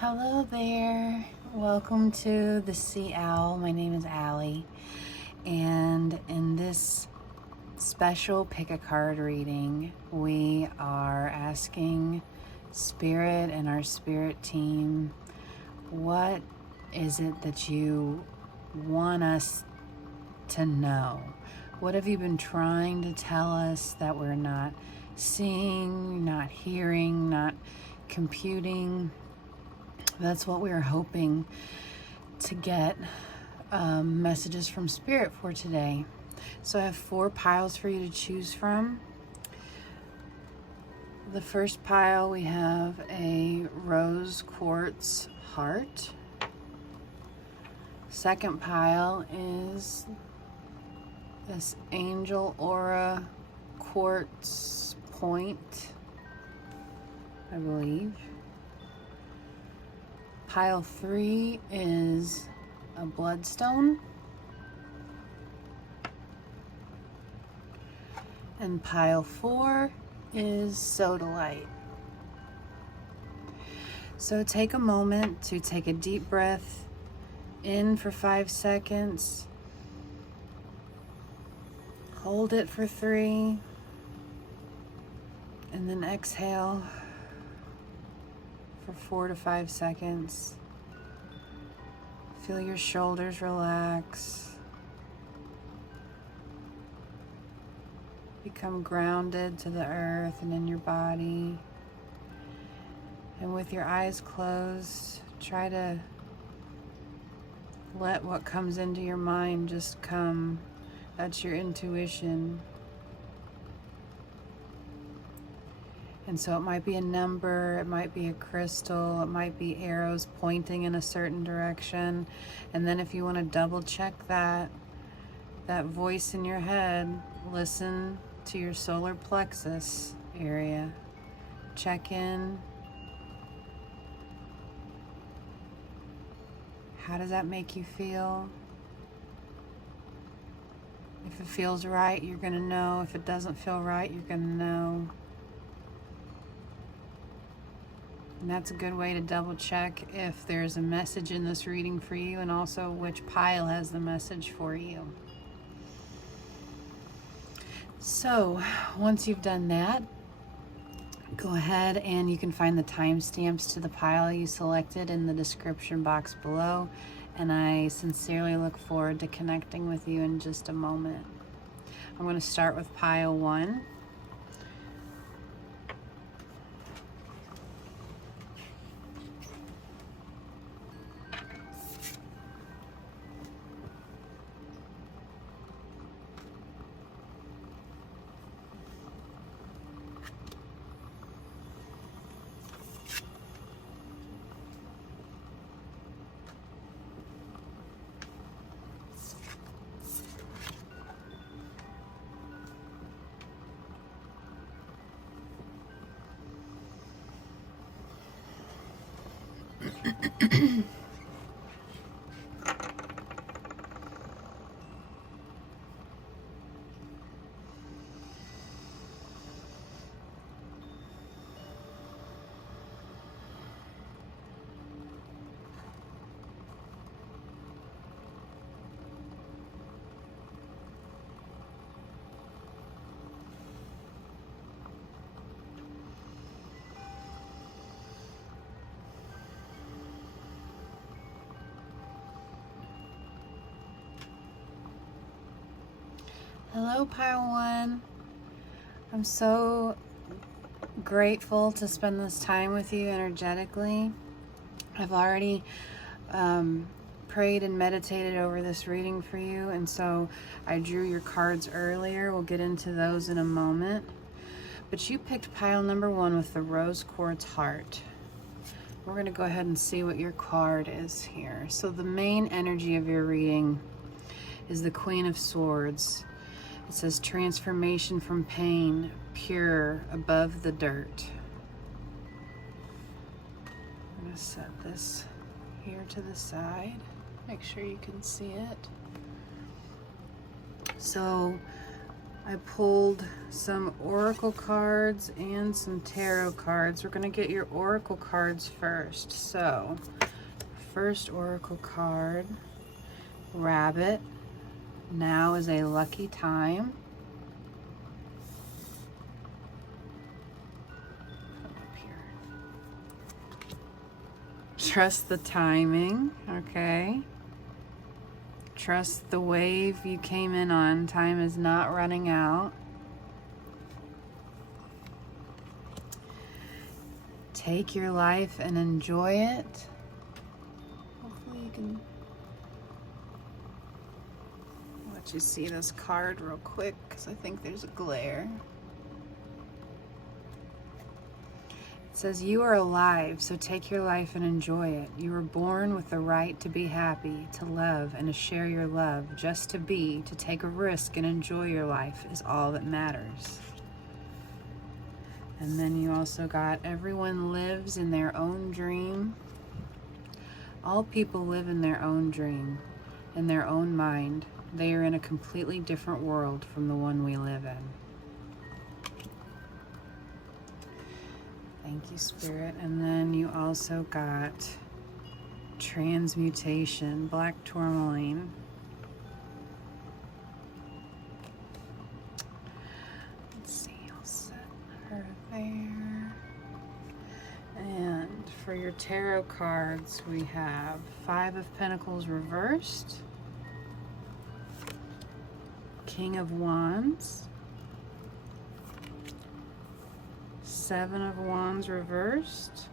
Hello there. Welcome to the Sea Owl. My name is Allie, and in this special pick a card reading, we are asking Spirit and our Spirit team, what is it that you want us to know? What have you been trying to tell us that we're not seeing, not hearing, not computing? That's what we're hoping to get messages from Spirit for today. So I have 4 piles for you to choose from. The first pile, we have a rose quartz heart. Second pile is this angel aura quartz point, I believe. Pile 3 is a bloodstone. And pile 4 is Sodalite. So take a moment to take a deep breath in for 5 seconds. Hold it for 3. And then exhale for 4 to 5 seconds. Feel your shoulders relax. Become grounded to the earth and in your body. And with your eyes closed, try to let what comes into your mind just come. That's your intuition. And so it might be a number, it might be a crystal, it might be arrows pointing in a certain direction. And then if you want to double check that voice in your head, listen to your solar plexus area. Check in. How does that make you feel? If it feels right, you're going to know. If it doesn't feel right, you're going to know. And that's a good way to double check if there's a message in this reading for you, and also which pile has the message for you. So once you've done that, go ahead and you can find the timestamps to the pile you selected in the description box below. And I sincerely look forward to connecting with you in just a moment. I'm going to start with pile 1. Hello, pile 1. I'm so grateful to spend this time with you energetically. I've already prayed and meditated over this reading for you, and so I drew your cards earlier. We'll get into those in a moment. But you picked pile number 1 with the rose quartz heart. We're going to go ahead and see what your card is here. So the main energy of your reading is the Queen of Swords. It says transformation from pain, pure, above the dirt. I'm going to set this here to the side. Make sure you can see it. So I pulled some oracle cards and some tarot cards. We're going to get your oracle cards first. So, first oracle card, Rabbit. Now is a lucky time. Up here. Trust the timing, okay? Trust the wave you came in on. Time is not running out. Take your life and enjoy it. Hopefully you can let you see this card real quick because I think there's a glare. It says, you are alive, so take your life and enjoy it. You were born with the right to be happy, to love, and to share your love. Just to be, to take a risk and enjoy your life is all that matters. And then you also got, everyone lives in their own dream. All people live in their own dream, in their own mind. They are in a completely different world from the one we live in. Thank you, Spirit. And then you also got transmutation, black tourmaline. Let's see, I'll set her there. And for your tarot cards, we have Five of Pentacles reversed, King of Wands, Seven of Wands reversed,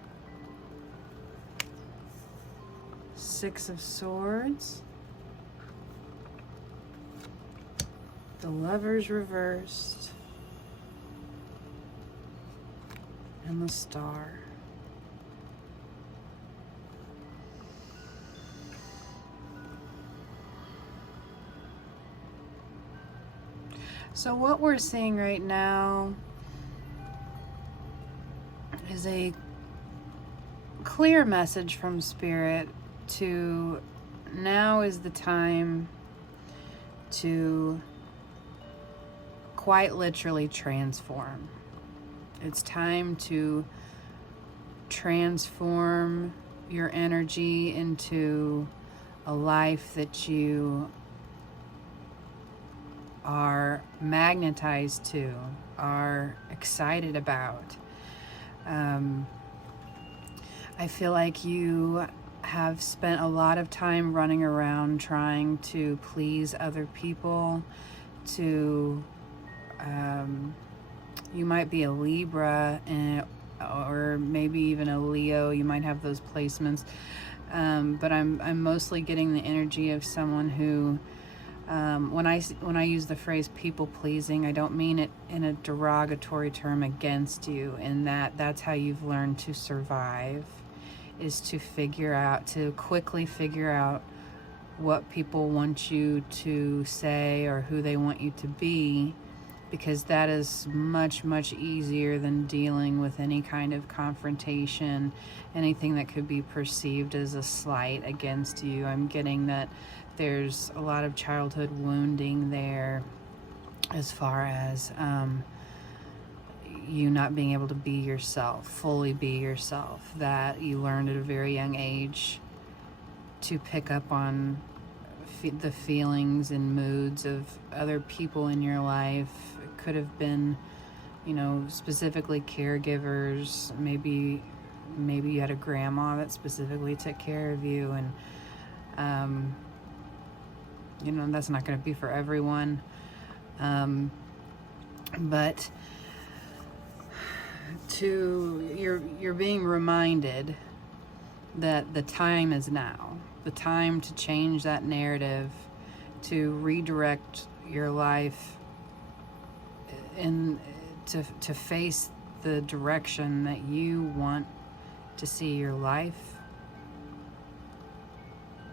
Six of Swords, the Lovers reversed, and the Star. So what we're seeing right now is a clear message from Spirit to now is the time to quite literally transform. It's time to transform your energy into a life that you are magnetized to, are excited about. I feel like you have spent a lot of time running around trying to please other people, you might be a Libra or maybe even a Leo. You might have those placements. But I'm mostly getting the energy of someone who, when I use the phrase people pleasing, I don't mean it in a derogatory term against you, in that's how you've learned to survive, is to quickly figure out what people want you to say or who they want you to be, because that is much, much easier than dealing with any kind of confrontation, anything that could be perceived as a slight against you. I'm getting that there's a lot of childhood wounding there as far as you not being able to be yourself, fully be yourself, that you learned at a very young age to pick up on the feelings and moods of other people in your life. It could have been, specifically caregivers. Maybe you had a grandma that specifically took care of you, and that's not going to be for everyone. But you're being reminded that the time is now. The time to change that narrative, to redirect your life and to face the direction that you want to see your life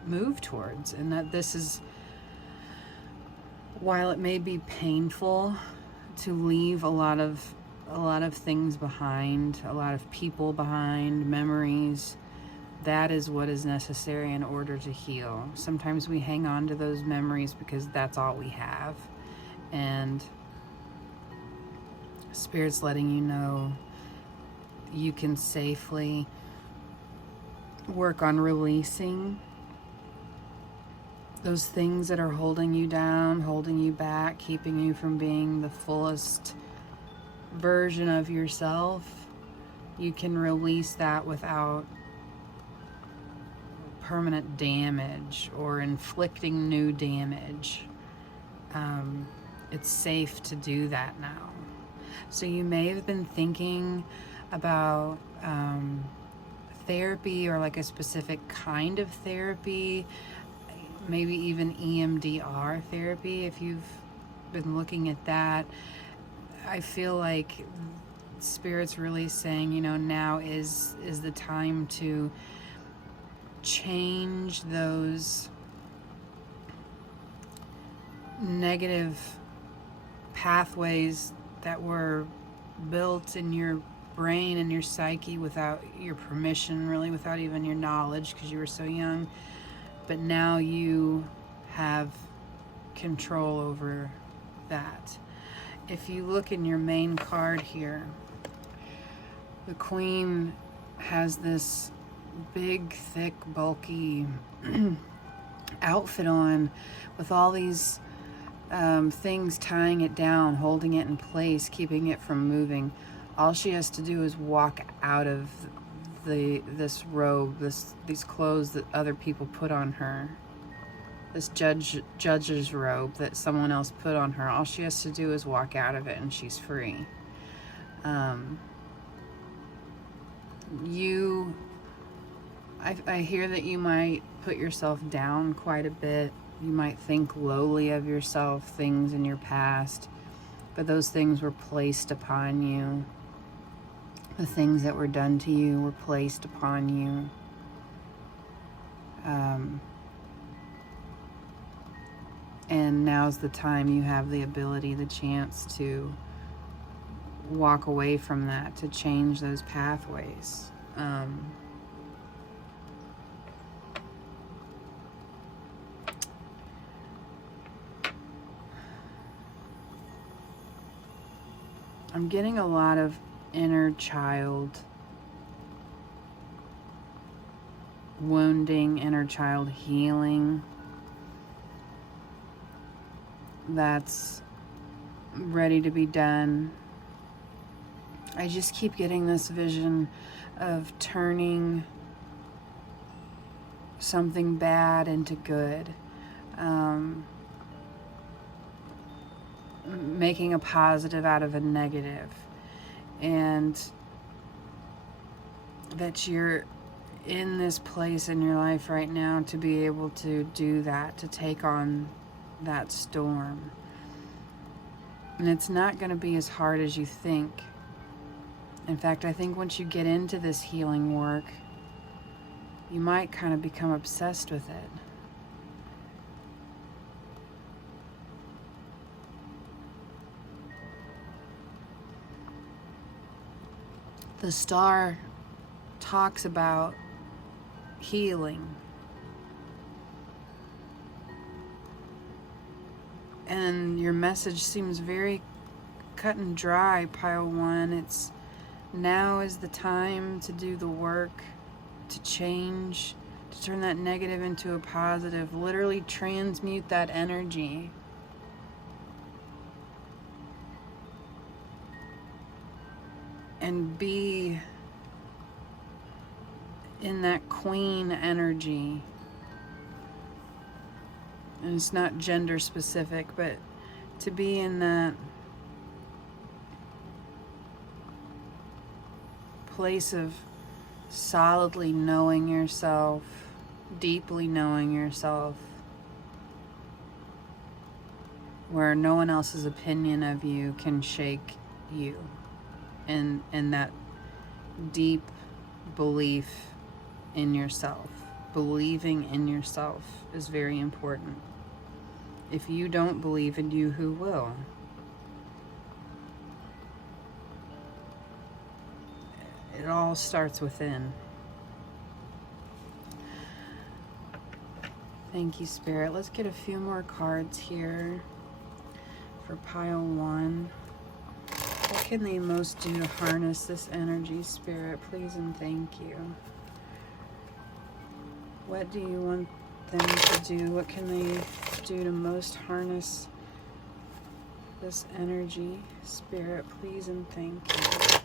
move towards. And that this is, while it may be painful to leave a lot of things behind, a lot of people behind, memories, that is what is necessary in order to heal. Sometimes we hang on to those memories because that's all we have. And Spirit's letting you know you can safely work on releasing those things that are holding you down, holding you back, keeping you from being the fullest version of yourself. You can release that without permanent damage or inflicting new damage. It's safe to do that now. So you may have been thinking about therapy, or like a specific kind of therapy, maybe even EMDR therapy. If you've been looking at that, I feel like Spirit's really saying, now is the time to change those negative pathways that were built in your brain and your psyche without your permission, really, without even your knowledge, because you were so young. But now you have control over that. If you look in your main card here, the Queen has this big, thick, bulky outfit on with all these things tying it down, holding it in place, keeping it from moving. All she has to do is walk out of this robe, these clothes that other people put on her, this judge's robe that someone else put on her. All she has to do is walk out of it, and she's free. I hear that you might put yourself down quite a bit. You might think lowly of yourself, things in your past, but those things were placed upon you. The things that were done to you were placed upon you. And now's the time you have the ability, the chance to walk away from that, to change those pathways. I'm getting a lot of inner child wounding, inner child healing that's ready to be done. I just keep getting this vision of turning something bad into good. Making a positive out of a negative, and that you're in this place in your life right now to be able to do that, to take on that storm. And it's not going to be as hard as you think. In fact, I think once you get into this healing work, you might kind of become obsessed with it. The star talks about healing. And your message seems very cut and dry, Pile 1. It's now is the time to do the work, to change, to turn that negative into a positive, literally transmute that energy. And be in that queen energy. And it's not gender specific, but to be in that place of solidly knowing yourself, deeply knowing yourself, where no one else's opinion of you can shake you. And that deep belief in yourself, believing in yourself, is very important. If you don't believe in you, who will? It all starts within. Thank you, Spirit. Let's get a few more cards here for Pile 1. What can they most do to harness this energy, Spirit? Please and thank you. What do you want them to do? What can they do to most harness this energy, Spirit? Please and thank you.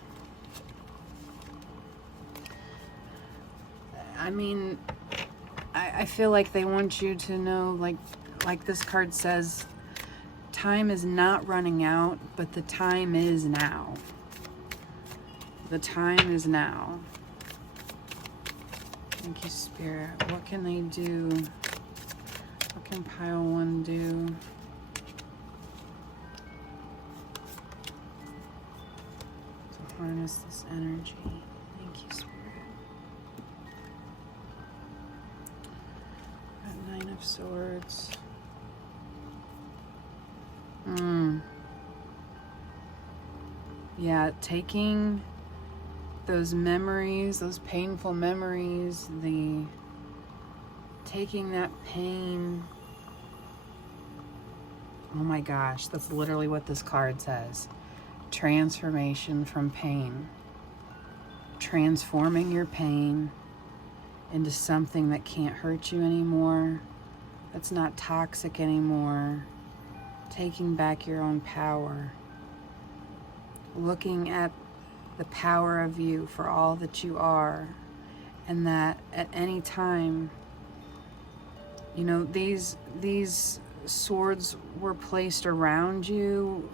I mean, I feel like they want you to know, like this card says, time is not running out, but the time is now. The time is now. Thank you, Spirit. What can they do? What can pile 1 do? To harness this energy. Thank you, Spirit. Got 9 of Swords. Yeah, taking those memories, those painful memories, taking that pain. Oh my gosh, that's literally what this card says. Transformation from pain. Transforming your pain into something that can't hurt you anymore, that's not toxic anymore. Taking back your own power. Looking at the power of you for all that you are, and that at any time, you know, these swords were placed around you,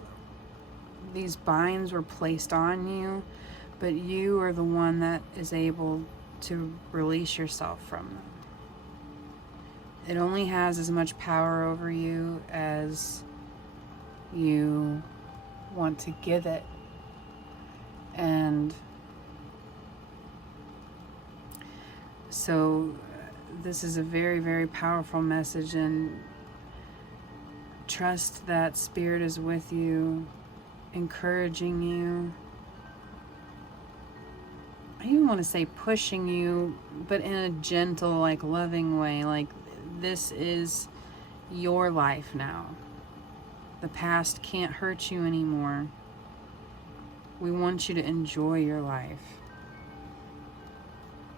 these binds were placed on you, but you are the one that is able to release yourself from them. It only has as much power over you as you want to give it. And so this is a very, very powerful message, and trust that Spirit is with you, encouraging you. I even want to say pushing you, but in a gentle, like loving way. Like, this is your life now. The past can't hurt you anymore. We want you to enjoy your life.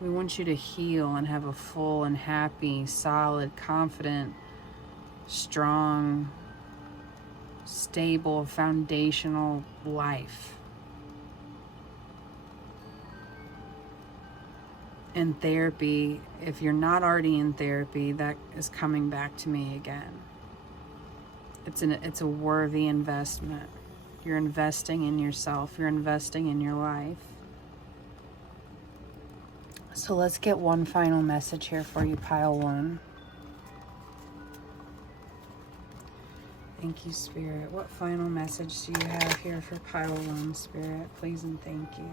We want you to heal and have a full and happy, solid, confident, strong, stable, foundational life. In therapy, if you're not already in therapy, that is coming back to me again. It's a worthy investment. You're investing in yourself. You're investing in your life. So let's get one final message here for you, pile 1. Thank you, Spirit. What final message do you have here for pile 1, Spirit? Please and thank you.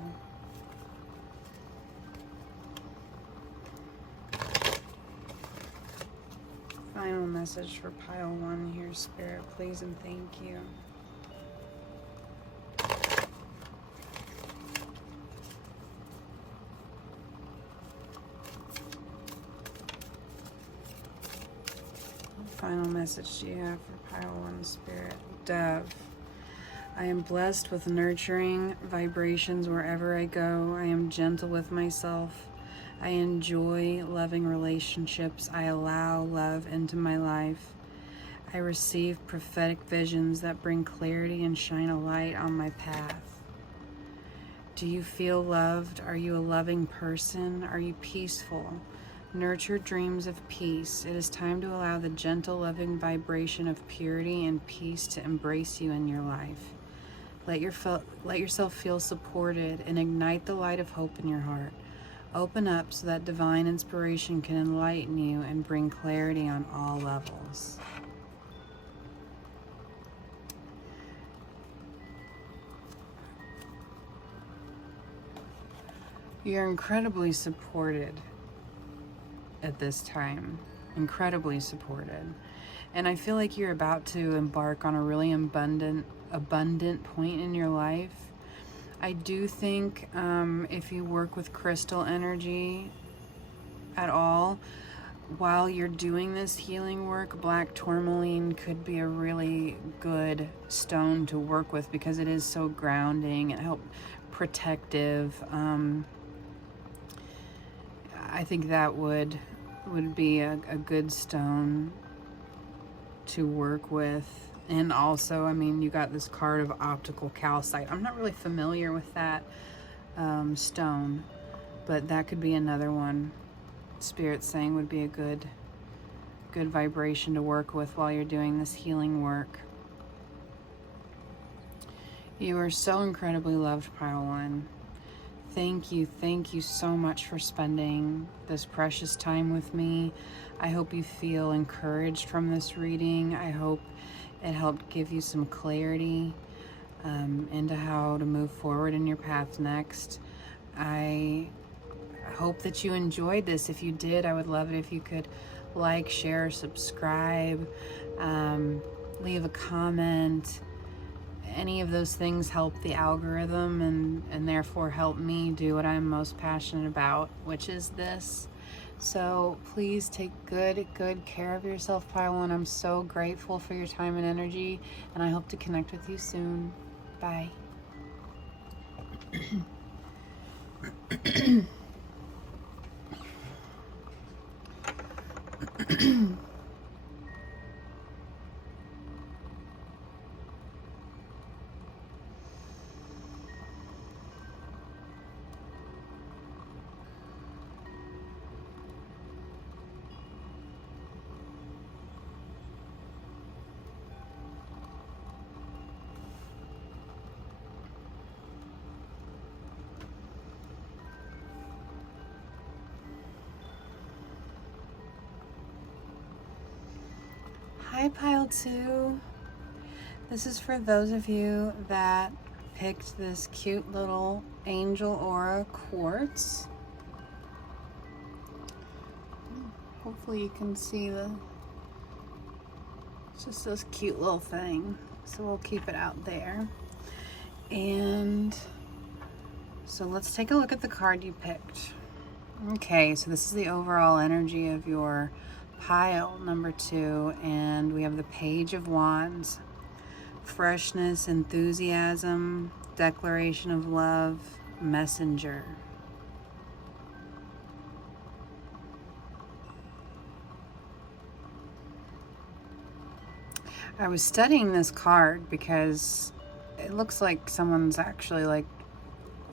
Final message for pile 1 here, Spirit. Please and thank you. Final message do you have for pile 1, Spirit? Dove. I am blessed with nurturing vibrations wherever I go. I am gentle with myself. I enjoy loving relationships. I allow love into my life. I receive prophetic visions that bring clarity and shine a light on my path. Do you feel loved? Are you a loving person? Are you peaceful? Nurture dreams of peace. It is time to allow the gentle, loving vibration of purity and peace to embrace you in your life. Let yourself feel supported and ignite the light of hope in your heart. Open up so that divine inspiration can enlighten you and bring clarity on all levels. You're incredibly supported at this time. Incredibly supported. And I feel like you're about to embark on a really abundant point in your life. I do think if you work with crystal energy at all, while you're doing this healing work, black tourmaline could be a really good stone to work with because it is so grounding and protective. I think that would be a good stone to work with. And also, I mean, you got this card of optical calcite. I'm not really familiar with that stone, but that could be another one. Spirit's saying would be a good vibration to work with while you're doing this healing work. You are so incredibly loved, Pile 1. Thank you so much for spending this precious time with me. I hope you feel encouraged from this reading. I hope it helped give you some clarity into how to move forward in your path next. I hope that you enjoyed this. If you did, I would love it if you could like, share, subscribe, leave a comment. Any of those things help the algorithm and therefore help me do what I'm most passionate about, which is this. So please take good care of yourself, Pile 1. I'm so grateful for your time and energy, and I hope to connect with you soon. Bye. Hi, Pile 2. This is for those of you that picked this cute little angel aura quartz. Hopefully you can see it's just this cute little thing. So we'll keep it out there. And so let's take a look at the card you picked. Okay, so this is the overall energy of your pile number 2, and we have the Page of Wands. Freshness, enthusiasm, declaration of love, messenger. I was studying this card because it looks like someone's actually like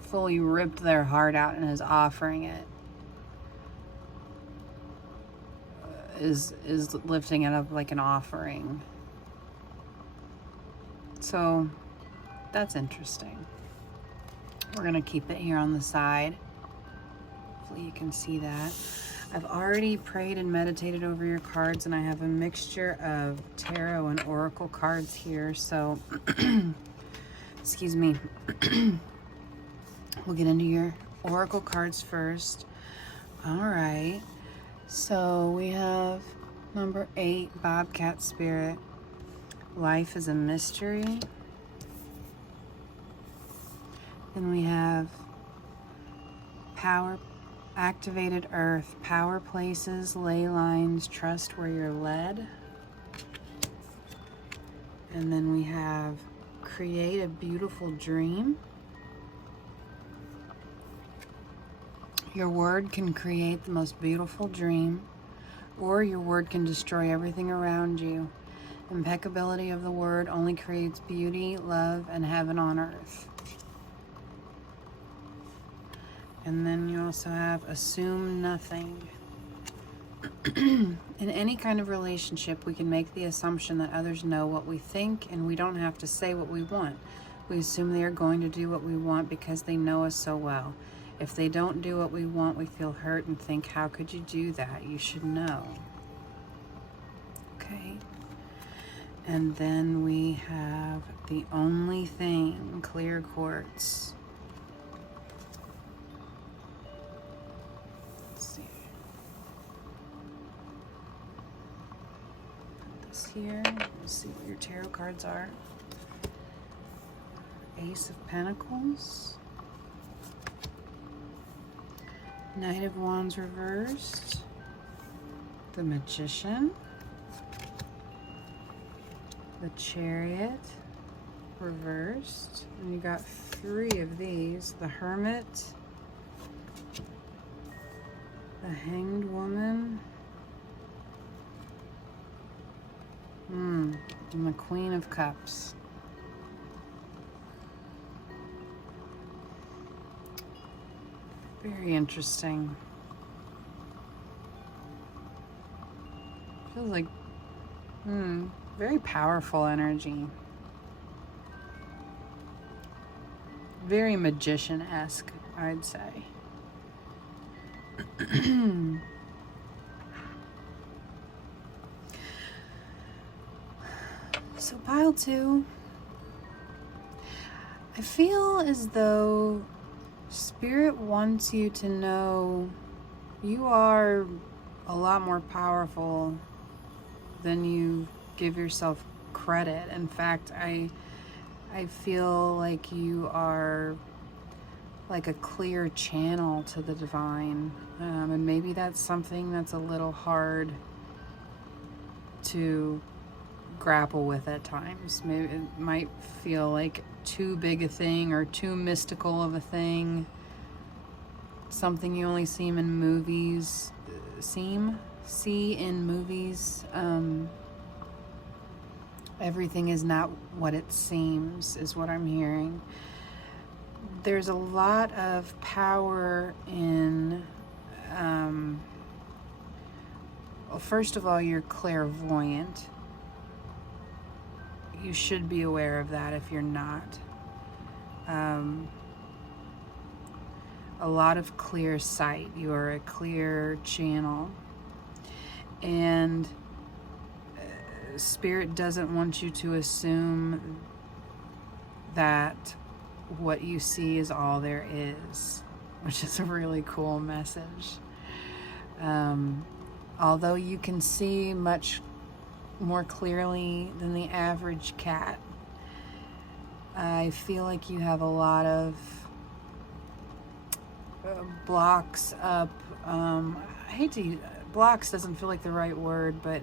fully ripped their heart out and is offering it. Is lifting it up like an offering. So that's interesting. We're gonna keep it here on the side. Hopefully you can see that. I've already prayed and meditated over your cards, and I have a mixture of tarot and oracle cards here. So excuse me. We'll get into your oracle cards first. All right. So we have number 8, Bobcat Spirit. Life is a mystery. Then we have Power, Activated Earth. Power places, ley lines, trust where you're led. And then we have Create a Beautiful Dream. Your word can create the most beautiful dream, or your word can destroy everything around you. Impeccability of the word only creates beauty, love, and heaven on earth. And then you also have Assume Nothing. In any kind of relationship, we can make the assumption that others know what we think, and we don't have to say what we want. We assume they are going to do what we want because they know us so well. If they don't do what we want, we feel hurt and think, how could you do that? You should know. Okay. And then we have The Only Thing, Clear Quartz. Let's see. Put this here. Let's see what your tarot cards are. Ace of Pentacles. Knight of Wands reversed. the Magician, the Chariot reversed, and you got 3 of these, the Hermit, the Hanged Woman, and the Queen of Cups. Very interesting. Feels like, very powerful energy. Very magician-esque, I'd say. So pile 2. I feel as though Spirit wants you to know you are a lot more powerful than you give yourself credit. In fact, I feel like you are like a clear channel to the divine. And maybe that's something that's a little hard to grapple with at times. Maybe it might feel like too big a thing or too mystical of a thing. Something you only see in movies. See in movies. Everything is not what it seems, is what I'm hearing. There's a lot of power in, well, first of all, you're clairvoyant. You should be aware of that if you're not. A lot of clear sight. You are a clear channel. And Spirit doesn't want you to assume that what you see is all there is, which is a really cool message. Although you can see much more clearly than the average cat, I feel like you have a lot of blocks up. I hate to use blocks, doesn't feel like the right word, but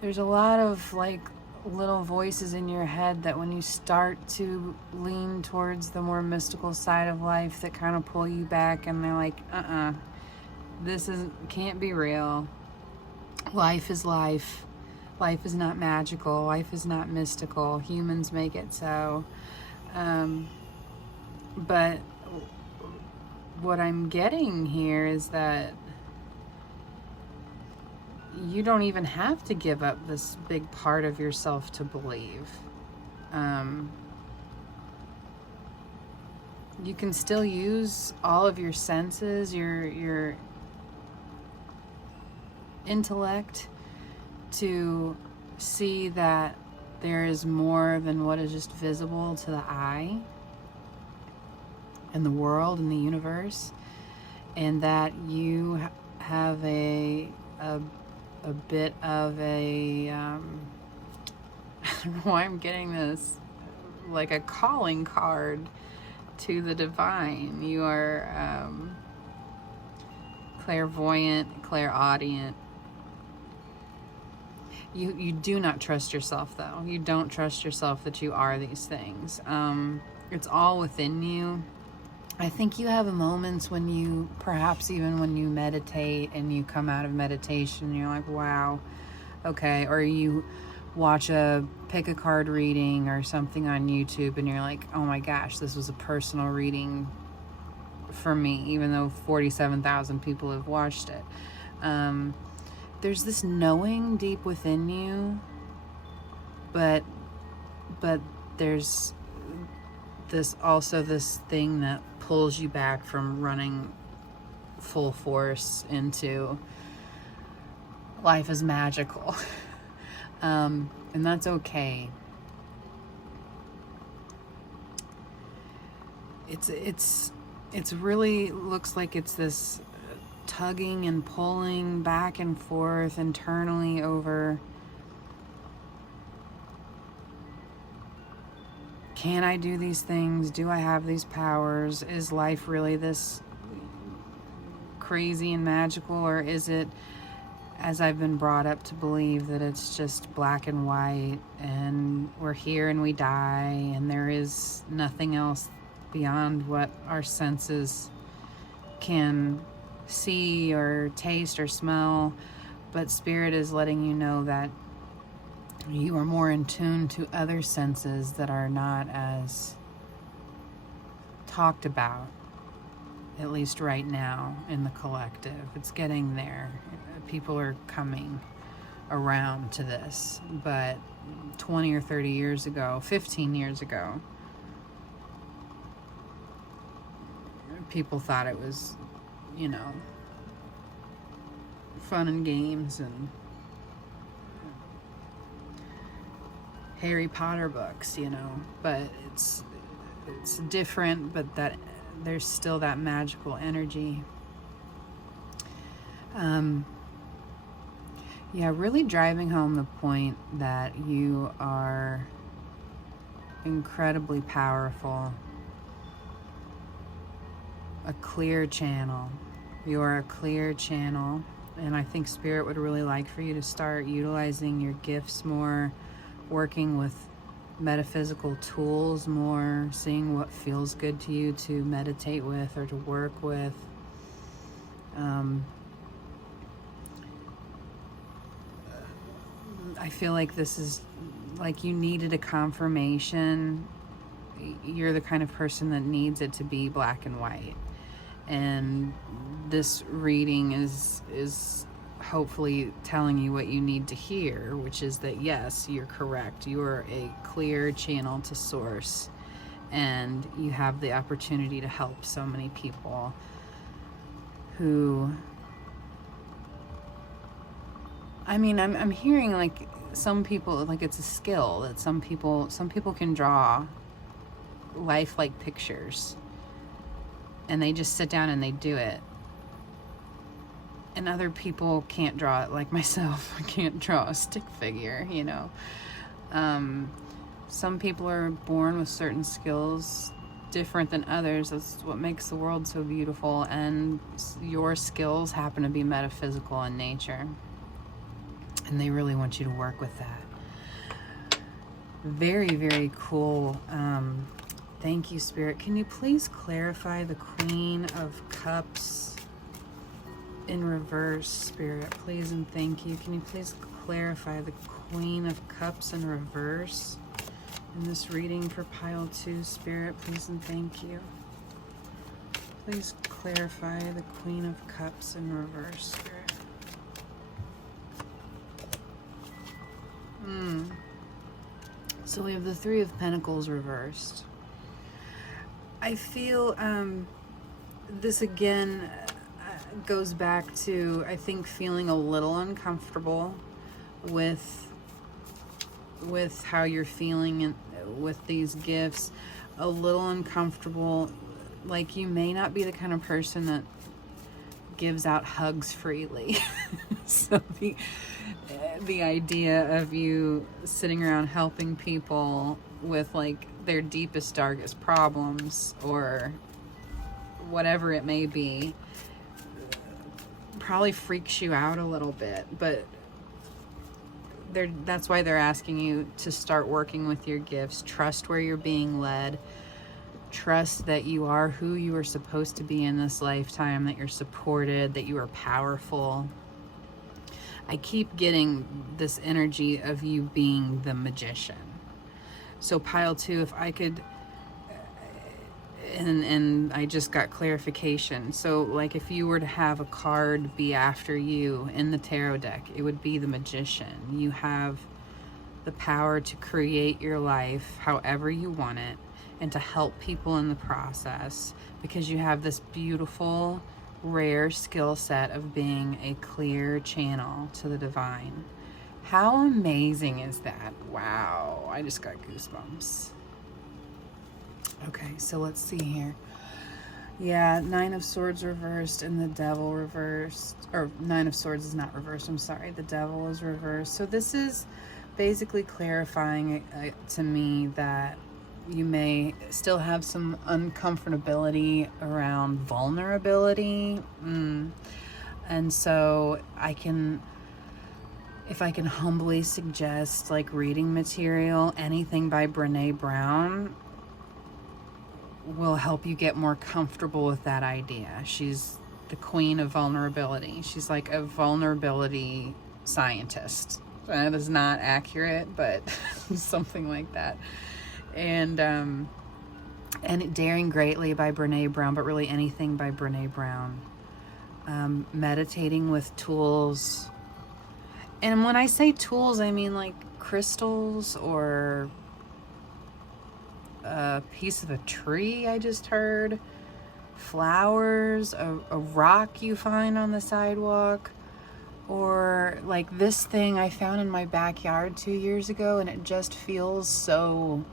there's a lot of like little voices in your head that when you start to lean towards the more mystical side of life that kind of pull you back, and they're like, this can't be real. Life is life. Life is not magical. Life is not mystical. Humans make it so. But what I'm getting here is that you don't even have to give up this big part of yourself to believe. You can still use all of your senses, your intellect, to see that there is more than what is just visible to the eye in the world, in the universe, and that you have a bit of a I don't know why I'm getting this, like a calling card to the divine. You are clairvoyant, clairaudient. You do not trust yourself, though. You don't trust yourself that you are these things. It's all within you. I think you have moments when you, perhaps even when you meditate and you come out of meditation and you're like, wow, okay. Or you watch pick a card reading or something on YouTube and you're like, oh my gosh, this was a personal reading for me, even though 47,000 people have watched it. There's this knowing deep within you, but there's this thing that pulls you back from running full force into life is magical. And that's okay. It's really looks like it's this tugging and pulling back and forth internally over, can I do these things? Do I have these powers? Is life really this crazy and magical, or is it as I've been brought up to believe that it's just black and white, and we're here and we die, and there is nothing else beyond what our senses can see or taste or smell. But Spirit is letting you know that you are more in tune to other senses that are not as talked about, at least right now in the collective. It's getting there. People are coming around to this, but 20 or 30 years ago, 15 years ago, people thought it was, you know, fun and games and Harry Potter books, you know, but it's different, but that there's still that magical energy. Yeah, really driving home the point that you are incredibly powerful, a clear channel. You are a clear channel, and I think Spirit would really like for you to start utilizing your gifts more, working with metaphysical tools more, seeing what feels good to you to meditate with or to work with. I feel like this is like you needed a confirmation. You're the kind of person that needs it to be black and white. And this reading is hopefully telling you what you need to hear, which is that yes, you're correct. You are a clear channel to source, and you have the opportunity to help so many people who, I mean, I'm hearing like some people, like it's a skill that some people can draw lifelike pictures, and they just sit down and they do it. And other people can't draw it, like myself. I can't draw a stick figure, you know. Some people are born with certain skills different than others. That's what makes the world so beautiful, and your skills happen to be metaphysical in nature, and they really want you to work with that. Very, very cool. Thank you, Spirit. Can you please clarify the Queen of Cups in reverse, Spirit? Please and thank you. Can you please clarify the Queen of Cups in reverse in this reading for pile 2, Spirit? Please and thank you. Please clarify the Queen of Cups in reverse, Spirit. So we have the Three of Pentacles reversed. I feel this again goes back to, I think, feeling a little uncomfortable with how you're feeling and with these gifts. A little uncomfortable, like you may not be the kind of person that gives out hugs freely. So the idea of you sitting around helping people with like their deepest, darkest problems or whatever it may be probably freaks you out a little bit, but that's why they're asking you to start working with your gifts. Trust where you're being led. Trust that you are who you are supposed to be in this lifetime, that you're supported, that you are powerful. I keep getting this energy of you being the magician. So pile 2, if I could, and I just got clarification. So like if you were to have a card be after you in the tarot deck, it would be the Magician. You have the power to create your life however you want it and to help people in the process, because you have this beautiful, rare skill set of being a clear channel to the divine. How amazing is that? Wow, I just got goosebumps. Okay, so let's see here. Yeah, 9 of Swords reversed and the Devil reversed. Or 9 of Swords is not reversed, I'm sorry. The Devil is reversed. So this is basically clarifying to me that you may still have some uncomfortability around vulnerability. And so I can if I can humbly suggest like reading material, anything by Brené Brown will help you get more comfortable with that idea. She's the queen of vulnerability. She's like a vulnerability scientist. That is not accurate, but something like that. And Daring Greatly by Brené Brown, but really anything by Brené Brown. Meditating with tools. And when I say tools, I mean like crystals or a piece of a tree I just heard, flowers, a rock you find on the sidewalk, or like this thing I found in my backyard 2 years ago, and it just feels so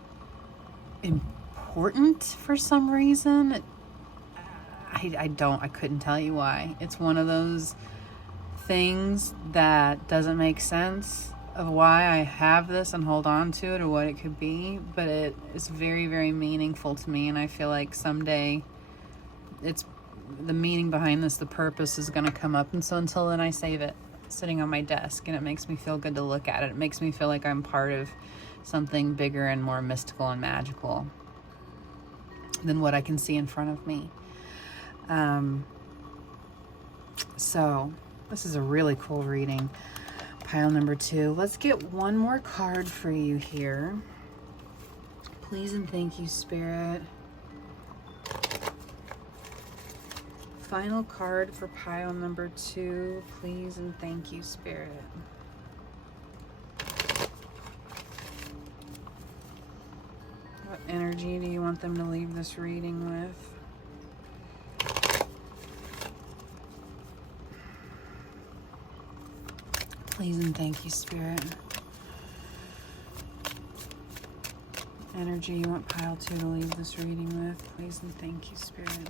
important for some reason. I couldn't tell you why. It's one of those things that doesn't make sense of why I have this and hold on to it or what it could be, but it is very, very meaningful to me, and I feel like someday it's the meaning behind this, the purpose is going to come up, and so until then I save it sitting on my desk, and it makes me feel good to look at it. It makes me feel like I'm part of something bigger and more mystical and magical than what I can see in front of me. So this is a really cool reading. Pile number 2. Let's get one more card for you here. Please and thank you, Spirit. Final card for pile number 2. Please and thank you, Spirit. What energy do you want them to leave this reading with? Please and thank you, Spirit. Energy you want pile 2 to leave this reading with. Please and thank you, Spirit.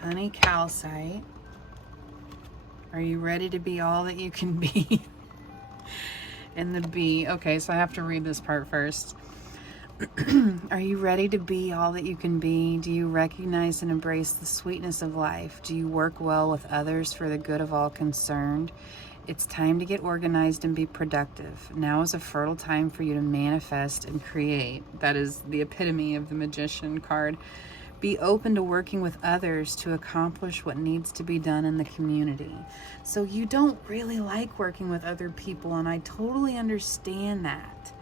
Honey calcite. Are you ready to be all that you can be? And the bee. Okay, so I have to read this part first. Are you ready to be all that you can be? Do you recognize and embrace the sweetness of life? Do you work well with others for the good of all concerned? It's time to get organized and be productive. Now is a fertile time for you to manifest and create. That is the epitome of the Magician card. Be open to working with others to accomplish what needs to be done in the community. So you don't really like working with other people, and I totally understand that.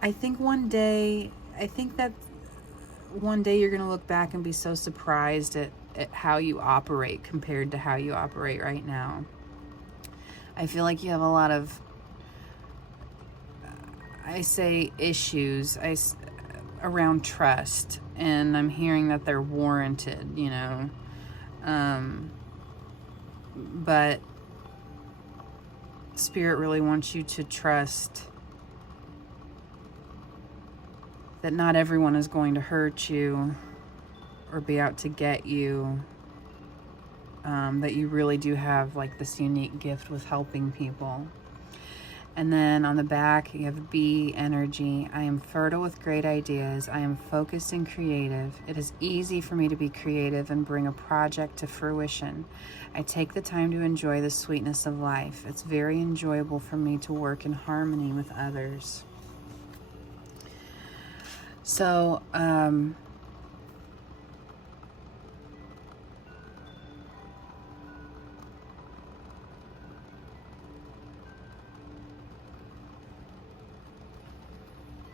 I think that one day you're going to look back and be so surprised at how you operate compared to how you operate right now. I feel like you have a lot of, I say issues around trust, and I'm hearing that they're warranted, you know. But Spirit really wants you to trust that not everyone is going to hurt you or be out to get you, that you really do have like this unique gift with helping people. And then on the back you have bee energy. I am fertile with great ideas. I am focused and creative. It is easy for me to be creative and bring a project to fruition. I take the time to enjoy the sweetness of life. It's very enjoyable for me to work in harmony with others. So,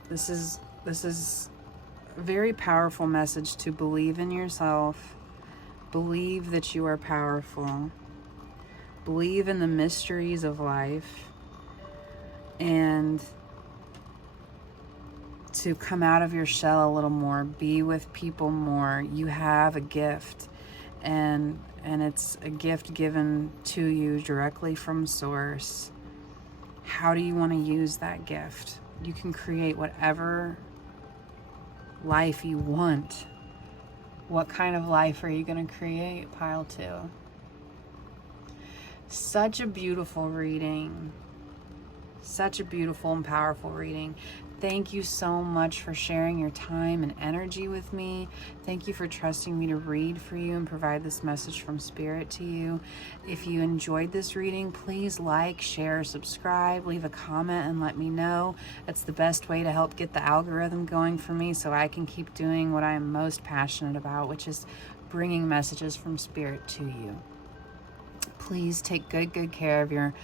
this is a very powerful message to believe in yourself, believe that you are powerful, believe in the mysteries of life, and to come out of your shell a little more, be with people more. You have a gift, and it's a gift given to you directly from Source. How do you want to use that gift? You can create whatever life you want. What kind of life are you going to create? Pile 2. Such a beautiful reading. Such a beautiful and powerful reading. Thank you so much for sharing your time and energy with me. Thank you for trusting me to read for you and provide this message from Spirit to you. If you enjoyed this reading, please like, share, subscribe, leave a comment and let me know. It's the best way to help get the algorithm going for me so I can keep doing what I am most passionate about, which is bringing messages from Spirit to you. Please take good care of your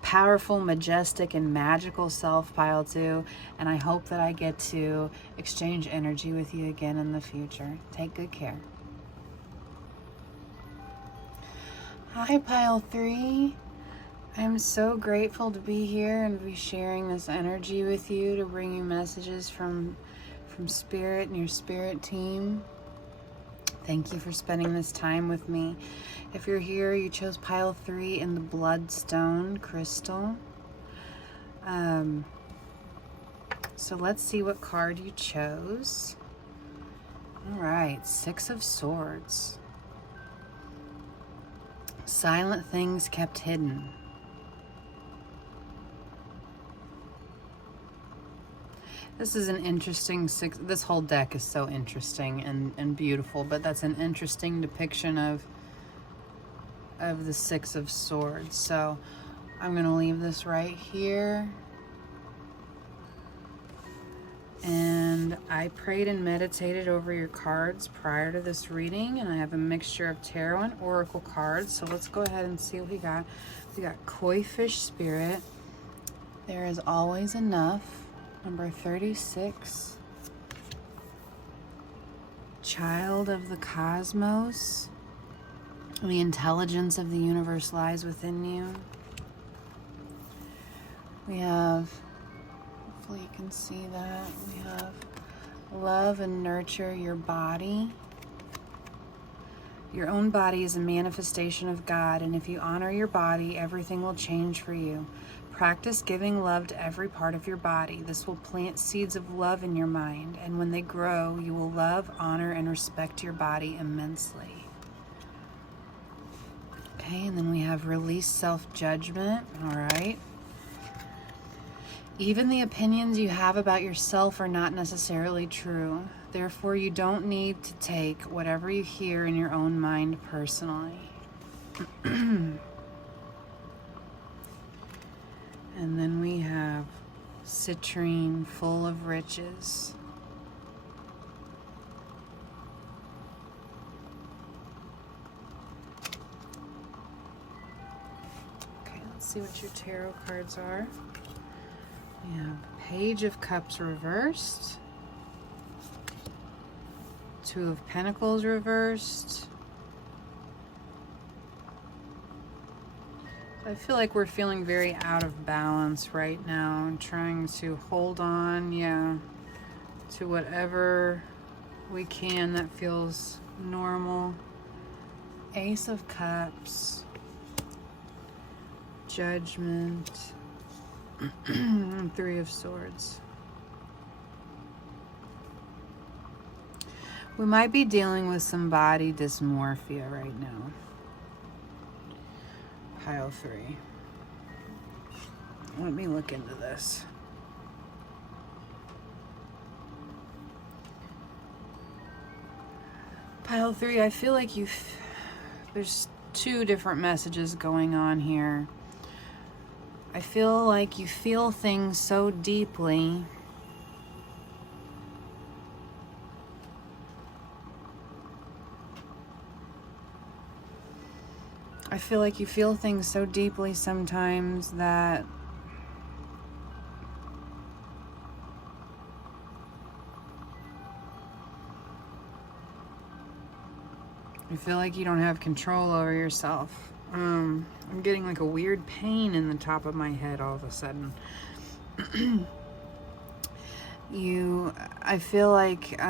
powerful, majestic, and magical self, Pile 2, and I hope that I get to exchange energy with you again in the future. Take good care. Hi, Pile 3. I'm so grateful to be here and be sharing this energy with you to bring you messages from Spirit and your Spirit team. Thank you for spending this time with me. If you're here, you chose Pile 3 in the Bloodstone crystal. So let's see what card you chose. All right, 6 of Swords. Silent things kept hidden. This is an interesting six. This whole deck is so interesting and beautiful, but that's an interesting depiction of the 6 of Swords. So I'm going to leave this right here. And I prayed and meditated over your cards prior to this reading, and I have a mixture of tarot and oracle cards. So let's go ahead and see what we got. We got Koi Fish Spirit. There is always enough. Number 36. Child of the Cosmos. The intelligence of the universe lies within you. We have, hopefully you can see that, we have love and nurture your body. Your own body is a manifestation of God, and if you honor your body, everything will change for you. Practice giving love to every part of your body. This will plant seeds of love in your mind, and when they grow, you will love, honor, and respect your body immensely. Okay, and then we have release self-judgment. All right. Even the opinions you have about yourself are not necessarily true. Therefore, you don't need to take whatever you hear in your own mind personally. And then we have citrine, full of riches. Okay, let's see what your tarot cards are. We have Page of Cups reversed. 2 of Pentacles reversed. I feel like we're feeling very out of balance right now and trying to hold on, to whatever we can that feels normal. Ace of Cups, Judgment, and 3 of Swords. We might be dealing with some body dysmorphia right now. Pile 3. Let me look into this. Pile 3, I feel like there's 2 different messages going on here. I feel like you feel things so deeply. I feel like you feel things so deeply sometimes that you feel like you don't have control over yourself. I'm getting like a weird pain in the top of my head all of a sudden. I feel like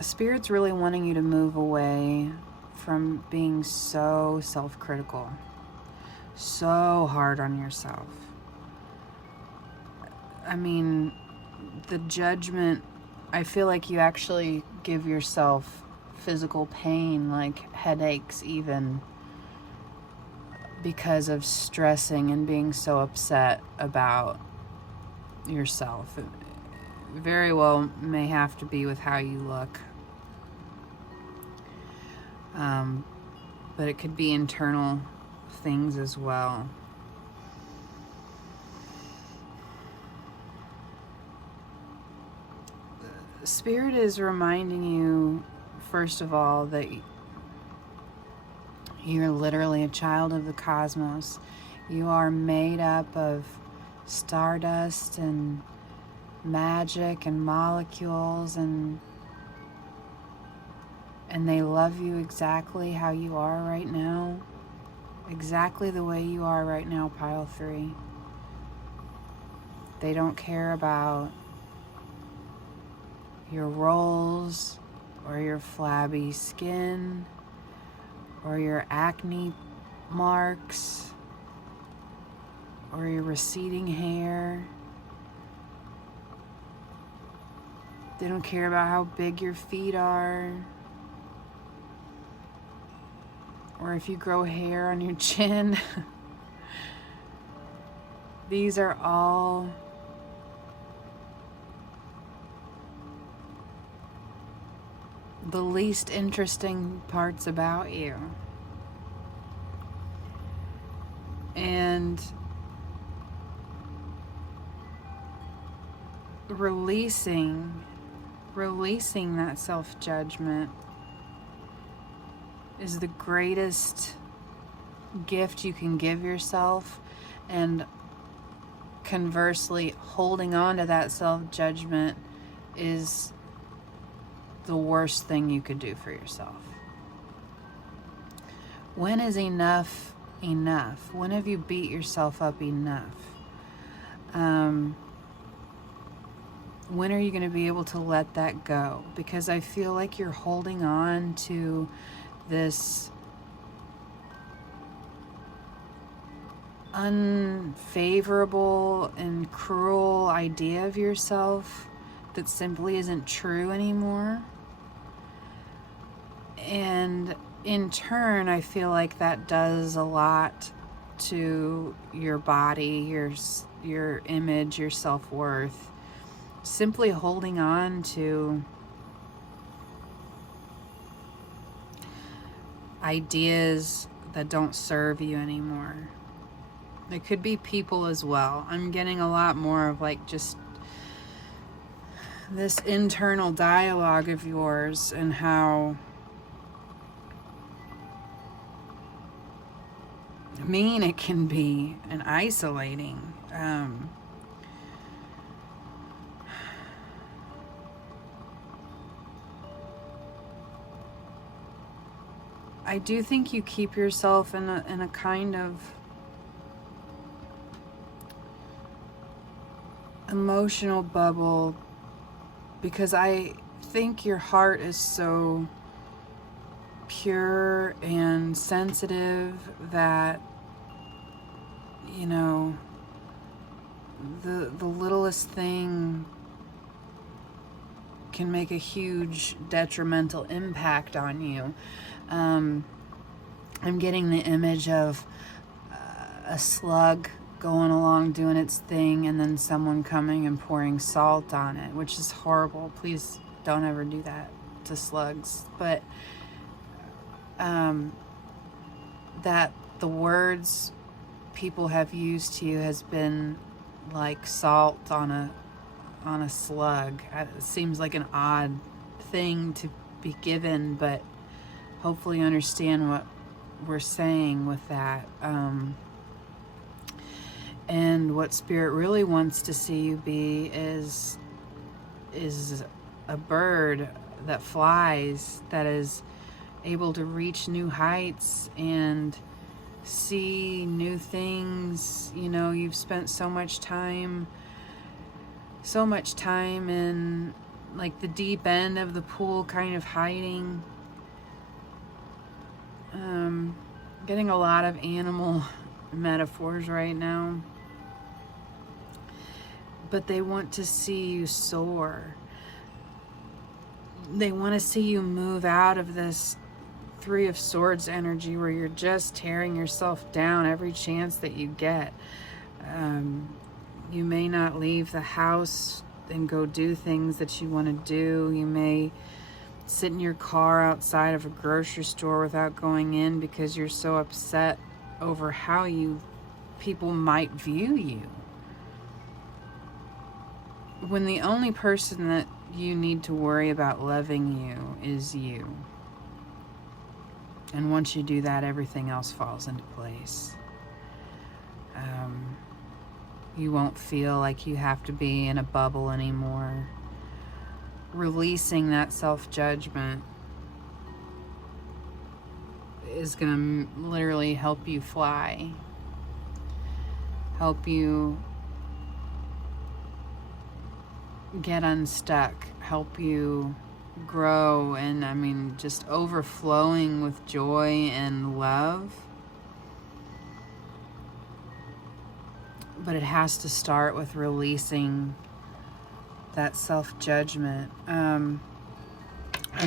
Spirit's really wanting you to move away from being so self-critical, so hard on yourself. I mean, the judgment, I feel like you actually give yourself physical pain, like headaches even, because of stressing and being so upset about yourself. It very well may have to be with how you look. But it could be internal things as well. Spirit is reminding you, first of all, that you're literally a child of the cosmos. You are made up of stardust and magic and molecules, and they love you exactly how you are right now. Exactly the way you are right now, Pile 3. They don't care about your rolls or your flabby skin or your acne marks or your receding hair. They don't care about how big your feet are or if you grow hair on your chin. These are all the least interesting parts about you. And releasing that self-judgment is the greatest gift you can give yourself, and conversely, holding on to that self-judgment is the worst thing you could do for yourself. When is enough enough? When have you beat yourself up enough? When are you going to be able to let that go? Because I feel like you're holding on to this unfavorable and cruel idea of yourself that simply isn't true anymore. And in turn, I feel like that does a lot to your body, your image, your self-worth. Simply holding on to ideas that don't serve you anymore. It could be people as well. I'm getting a lot more of like just this internal dialogue of yours and how mean it can be and isolating. I do think you keep yourself in a kind of emotional bubble because I think your heart is so pure and sensitive that, you know, the littlest thing can make a huge detrimental impact on you. I'm getting the image of a slug going along doing its thing and then someone coming and pouring salt on it, which is horrible. Please don't ever do that to slugs. But that the words people have used to you has been like salt on a slug. It seems like an odd thing to be given, but hopefully you understand what we're saying with that. And what Spirit really wants to see you be is a bird that flies, that is able to reach new heights and see new things. You know, you've spent so much time in like the deep end of the pool, kind of hiding. Getting a lot of animal metaphors right now. But they want to see you soar. They want to see you move out of this Three of Swords energy, where you're just tearing yourself down every chance that you get. You may not leave the house and go do things that you want to do. You may sit in your car outside of a grocery store without going in because you're so upset over how people might view you. When the only person that you need to worry about loving you is you. And once you do that, everything else falls into place. You won't feel like you have to be in a bubble anymore. Releasing that self-judgment is going to literally help you fly. Help you get unstuck. Help you grow. And I mean, just overflowing with joy and love. But it has to start with releasing that self-judgment. I'm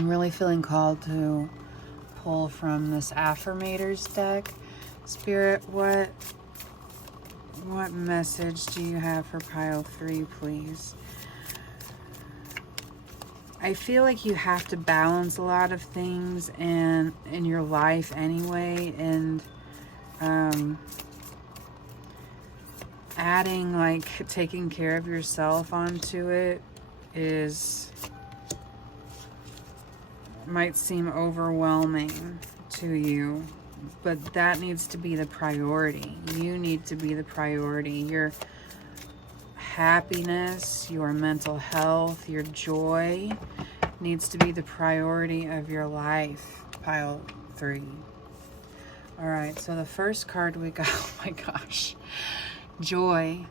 really feeling called to pull from this Affirmators deck. Spirit, what message do you have for pile 3, please? I feel like you have to balance a lot of things in your life anyway, and adding like taking care of yourself onto it might seem overwhelming to you, but that needs to be the priority. You need to be the priority. Your happiness, your mental health, your joy needs to be the priority of your life. Pile 3. All right, so the first card we got, oh my gosh, joy.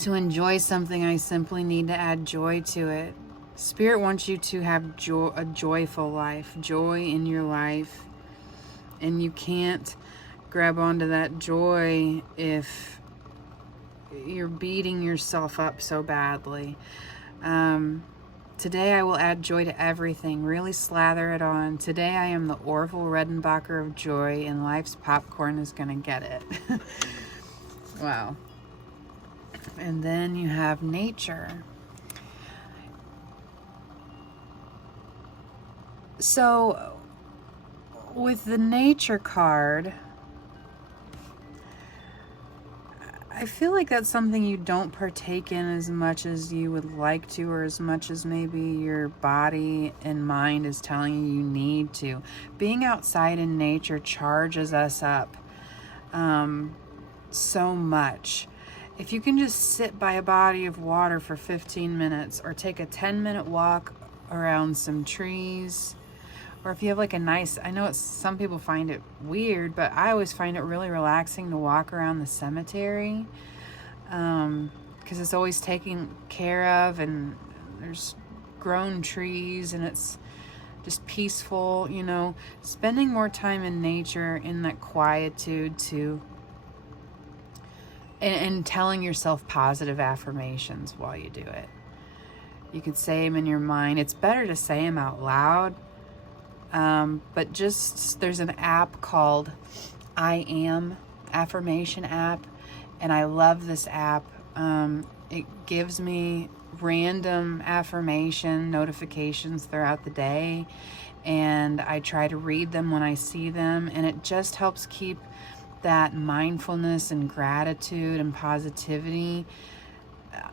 To enjoy something, I simply need to add joy to it. Spirit wants you to have a joyful life, joy in your life. And you can't grab onto that joy if you're beating yourself up so badly. Today I will add joy to everything. Really slather it on. Today I am the Orville Redenbacher of joy, and life's popcorn is going to get it. Wow. And then you have nature. So with the nature card, I feel like that's something you don't partake in as much as you would like to, or as much as maybe your body and mind is telling you need to. Being outside in nature charges us up so much. If you can just sit by a body of water for 15 minutes, or take a 10-minute walk around some trees, or if you have like a nice, I know some people find it weird, but I always find it really relaxing to walk around the cemetery, because it's always taken care of, and there's grown trees, and it's just peaceful, you know. Spending more time in nature, in that quietude, and telling yourself positive affirmations while you do it. You could say them in your mind. It's better to say them out loud. But just, there's an app called I Am affirmation app, and I love this app. It gives me random affirmation notifications throughout the day, and I try to read them when I see them, and it just helps keep that mindfulness and gratitude and positivity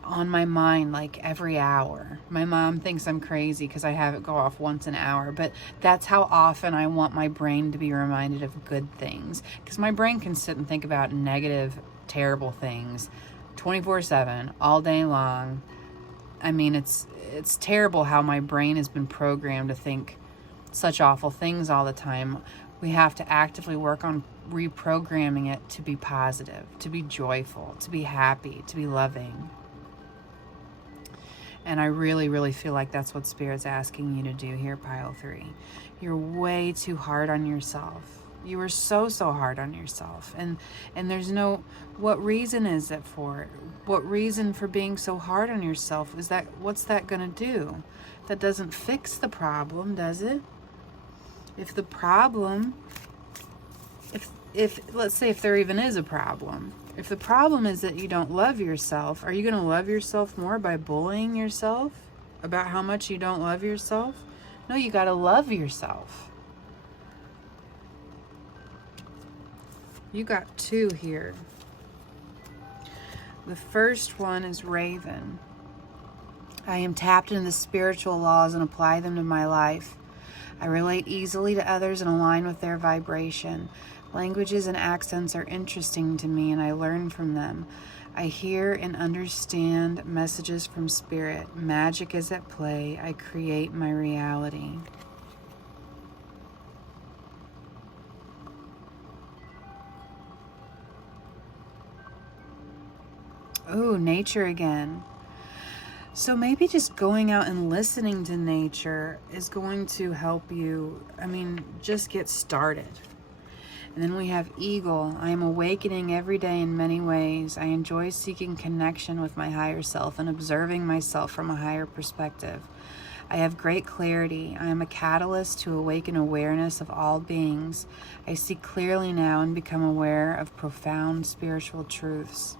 on my mind like every hour. My mom thinks I'm crazy because I have it go off once an hour, but that's how often I want my brain to be reminded of good things, because my brain can sit and think about negative, terrible things 24/7 all day long. I mean, it's terrible how my brain has been programmed to think such awful things all the time. We have to actively work on reprogramming it to be positive, to be joyful, to be happy, to be loving. And I really, really feel like that's what Spirit's asking you to do here, pile 3. You're way too hard on yourself. You are so hard on yourself. And there's no, what reason is it for? What reason for being so hard on yourself is that? What's that going to do? That doesn't fix the problem, does it? If the problem, if let's say if there even is a problem, if the problem is that you don't love yourself, are you going to love yourself more by bullying yourself about how much you don't love yourself? No, you got to love yourself. You got two here. The first one is Raven. I am tapped into the spiritual laws and apply them to my life. I relate easily to others and align with their vibration. Languages and accents are interesting to me and I learn from them. I hear and understand messages from spirit. Magic is at play. I create my reality. Oh, nature again. So maybe just going out and listening to nature is going to help you, just get started. And then we have Eagle. I am awakening every day in many ways. I enjoy seeking connection with my higher self and observing myself from a higher perspective. I have great clarity. I am a catalyst to awaken awareness of all beings. I see clearly now and become aware of profound spiritual truths.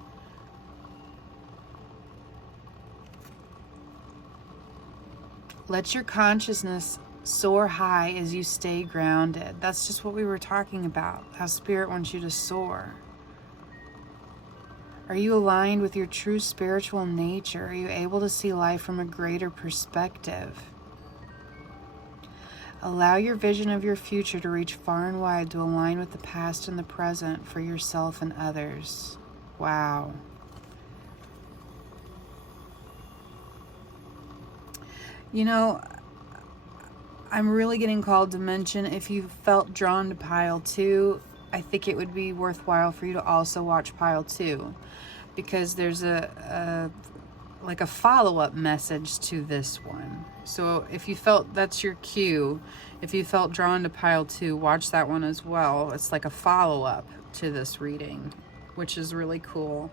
Let your consciousness soar high as you stay grounded. That's just what we were talking about, how spirit wants you to soar. Are you aligned with your true spiritual nature? Are you able to see life from a greater perspective? Allow your vision of your future to reach far and wide to align with the past and the present for yourself and others. Wow. I'm really getting called to mention, if you felt drawn to pile 2, I think it would be worthwhile for you to also watch pile 2, because there's a follow-up message to this one. So if you felt, that's your cue, if you felt drawn to pile 2, watch that one as well. It's like a follow-up to this reading, which is really cool.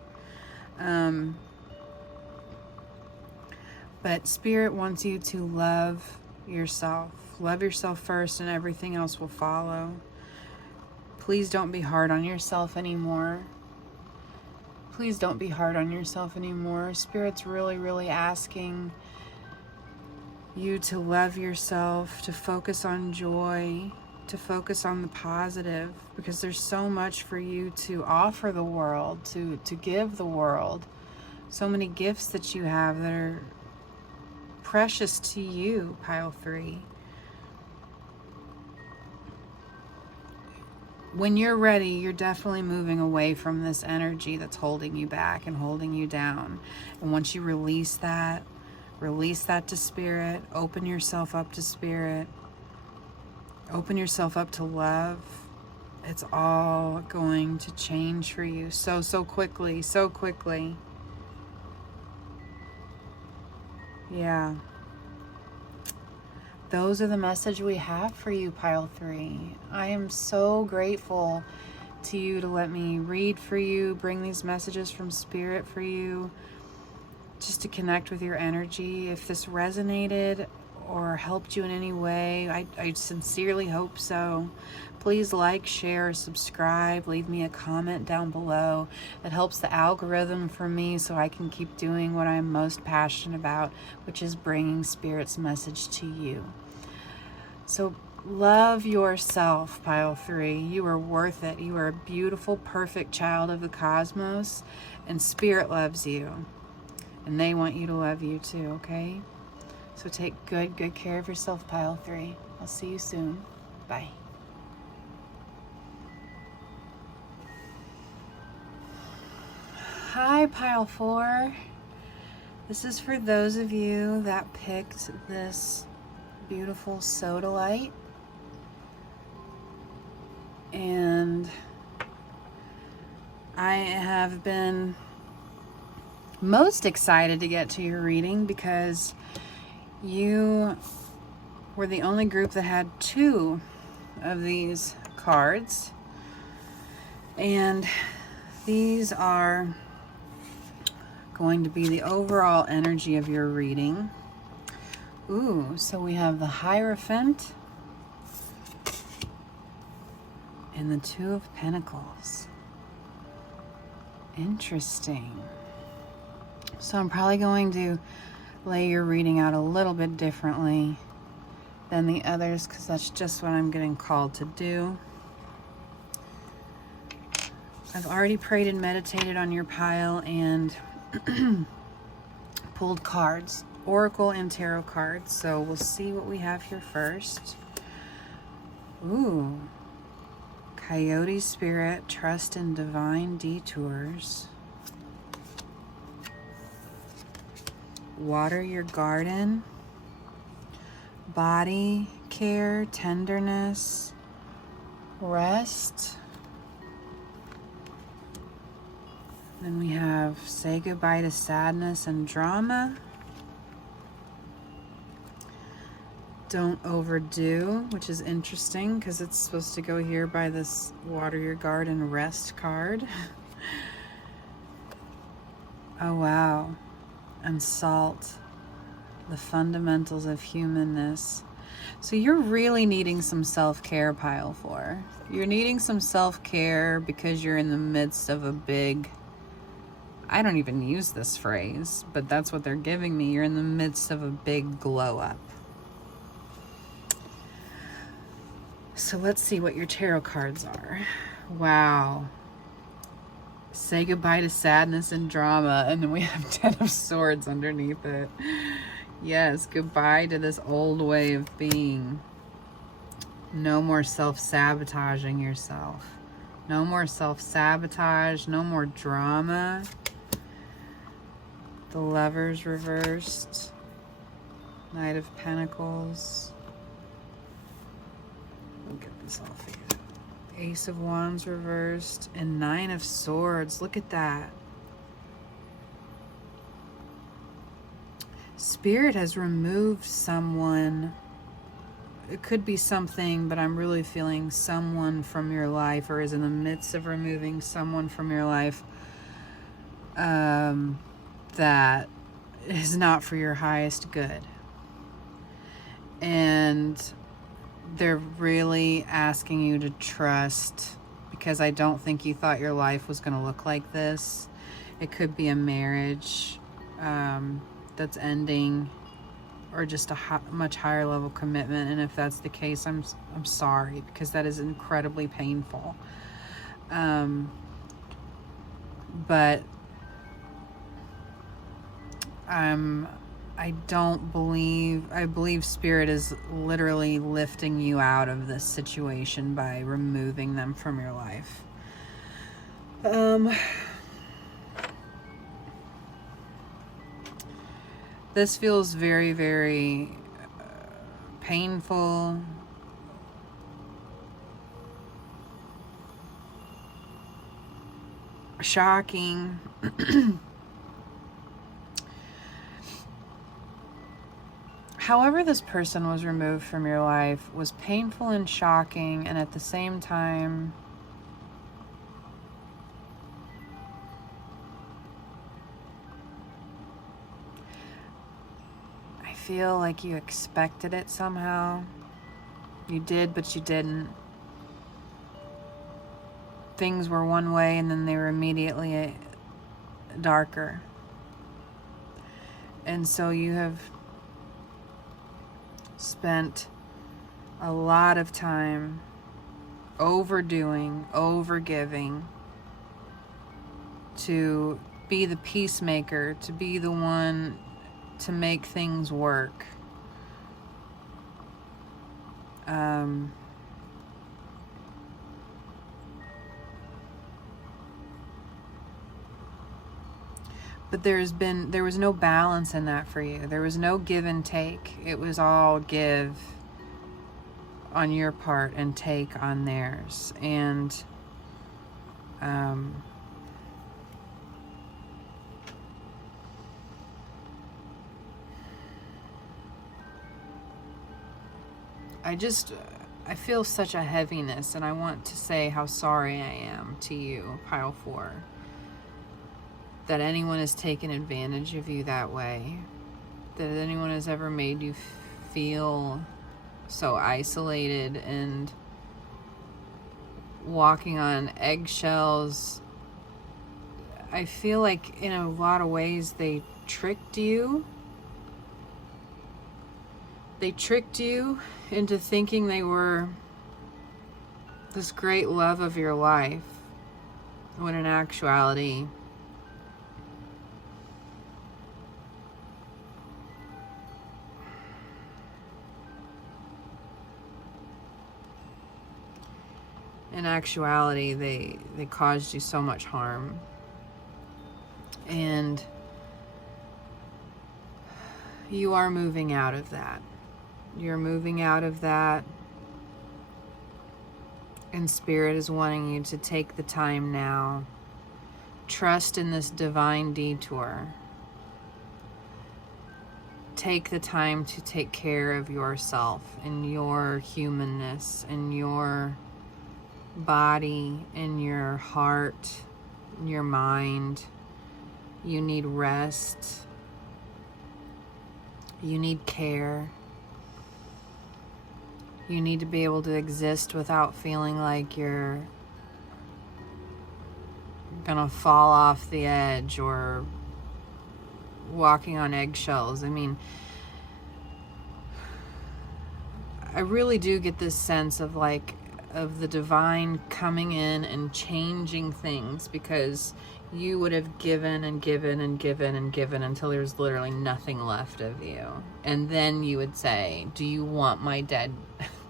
But Spirit wants you to love yourself. Love yourself first and everything else will follow. Please don't be hard on yourself anymore. Please don't be hard on yourself anymore. Spirit's really, really asking you to love yourself, to focus on joy, to focus on the positive, because there's so much for you to offer the world, to give the world. So many gifts that you have that are precious to you, pile 3. When you're ready, you're definitely moving away from this energy that's holding you back and holding you down. And once you release that to spirit, open yourself up to spirit, open yourself up to love, it's all going to change for you so quickly, so quickly. Yeah. Those are the message we have for you, pile 3. I am so grateful to you to let me read for you, bring these messages from spirit for you, just to connect with your energy. If this resonated or helped you in any way, I sincerely hope so. Please like, share, subscribe, leave me a comment down below. It helps the algorithm for me so I can keep doing what I'm most passionate about, which is bringing Spirit's message to you. So love yourself, pile 3. You are worth it. You are a beautiful, perfect child of the cosmos, and Spirit loves you. And they want you to love you too, okay? So take good care of yourself, pile 3. I'll see you soon. Bye. Hi, pile 4. This is for those of you that picked this beautiful Sodalite. And I have been most excited to get to your reading because you were the only group that had 2 of these cards. And these are going to be the overall energy of your reading. Ooh, so we have the Hierophant, and the Two of Pentacles. Interesting. So I'm probably going to lay your reading out a little bit differently than the others because that's just what I'm getting called to do. I've already prayed and meditated on your pile and pulled cards, oracle and tarot cards. So we'll see what we have here first. Ooh. Coyote spirit, trust in divine detours. Water your garden. Body care, tenderness, rest. Then we have say goodbye to sadness and drama. Don't overdo, which is interesting because it's supposed to go here by this water your garden rest card. Oh wow. And salt, the fundamentals of humanness. So you're really needing some self-care, pile 4. You're needing some self-care because you're in the midst of a big, I don't even use this phrase, but that's what they're giving me. You're in the midst of a big glow up. So let's see what your tarot cards are. Wow. Say goodbye to sadness and drama. And then we have 10 of Swords underneath it. Yes, goodbye to this old way of being. No more self-sabotaging yourself. No more self-sabotage. No more drama. The Lovers reversed. Knight of Pentacles. We'll get this off of you. Ace of Wands reversed. And 9 of Swords. Look at that. Spirit has removed someone. It could be something, but I'm really feeling someone from your life, or is in the midst of removing someone from your life that is not for your highest good. And they're really asking you to trust, because I don't think you thought your life was going to look like this. It could be a marriage that's ending, or just a much higher level commitment. And if that's the case, I'm sorry, because that is incredibly painful. But I believe Spirit is literally lifting you out of this situation by removing them from your life. This feels very, very painful. Shocking. However this person was removed from your life was painful and shocking, and at the same time, I feel like you expected it somehow. You did, but you didn't. Things were one way and then they were immediately darker. And so you have spent a lot of time overdoing, overgiving, to be the peacemaker, to be the one to make things work. But there was no balance in that for you. There was no give and take. It was all give on your part and take on theirs. And I feel such a heaviness, and I want to say how sorry I am to you, Pile 4. That anyone has taken advantage of you that way. That anyone has ever made you feel so isolated and walking on eggshells. I feel like in a lot of ways they tricked you. They tricked you into thinking they were this great love of your life, when in actuality, they caused you so much harm. And you are moving out of that. You're moving out of that. And Spirit is wanting you to take the time now. Trust in this divine detour. Take the time to take care of yourself and your humanness and your body and your heart and your mind. You need rest. You need care. You need to be able to exist without feeling like you're gonna fall off the edge or walking on eggshells. I mean, I really do get this sense of the divine coming in and changing things, because you would have given and given and given and given until there's literally nothing left of you. And then you would say, do you want my dead?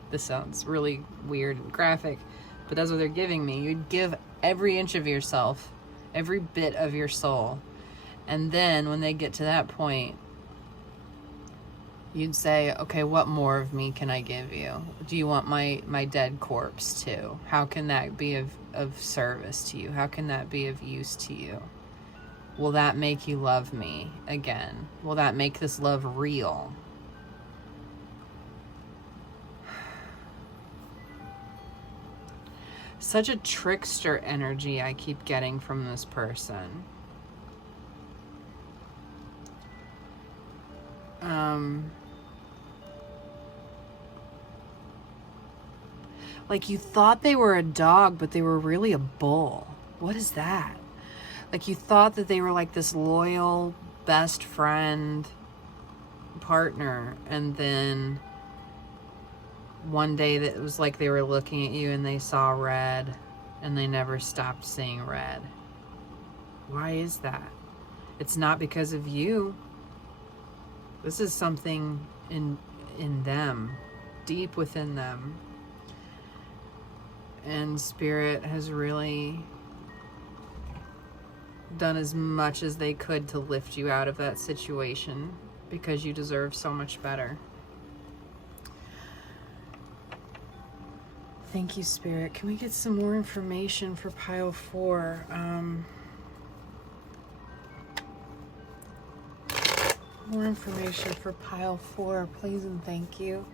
This sounds really weird and graphic, but that's what they're giving me. You'd give every inch of yourself, every bit of your soul. And then when they get to that point, you'd say, okay, what more of me can I give you? Do you want my dead corpse too? How can that be of service to you? How can that be of use to you? Will that make you love me again? Will that make this love real? Such a trickster energy I keep getting from this person. Like you thought they were a dog, but they were really a bull. What is that? Like you thought that they were like this loyal best friend partner, and then one day that it was like they were looking at you and they saw red, and they never stopped seeing red. Why is that? It's not because of you. This is something in them, deep within them. And Spirit has really done as much as they could to lift you out of that situation, because you deserve so much better. Thank you, Spirit. Can we get some more information for pile 4? More information for pile 4, please and thank you.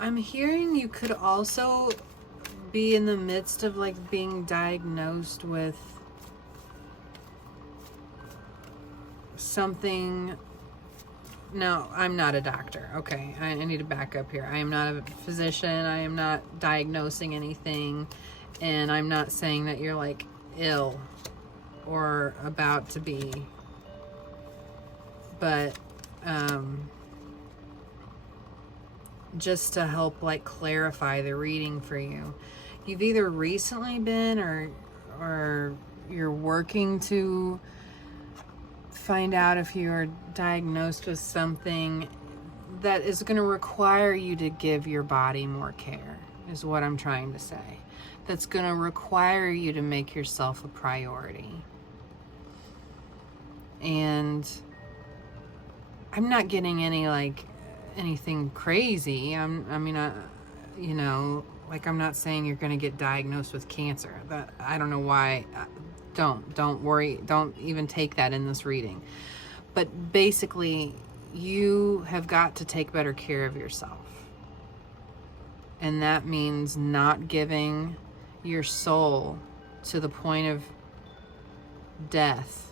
I'm hearing you could also be in the midst of like being diagnosed with something. No, I'm not a doctor. Okay, I need to back up here. I am not a physician. I am not diagnosing anything. And I'm not saying that you're like ill or about to be. But, just to help like clarify the reading for you, you've either recently been or you're working to find out if you're diagnosed with something that is going to require you to give your body more care, is what I'm trying to say. That's going to require you to make yourself a priority. And I'm not getting anything crazy. I'm not saying you're going to get diagnosed with cancer. I don't know why. Don't worry. Don't even take that in this reading. But basically, you have got to take better care of yourself. And that means not giving your soul to the point of death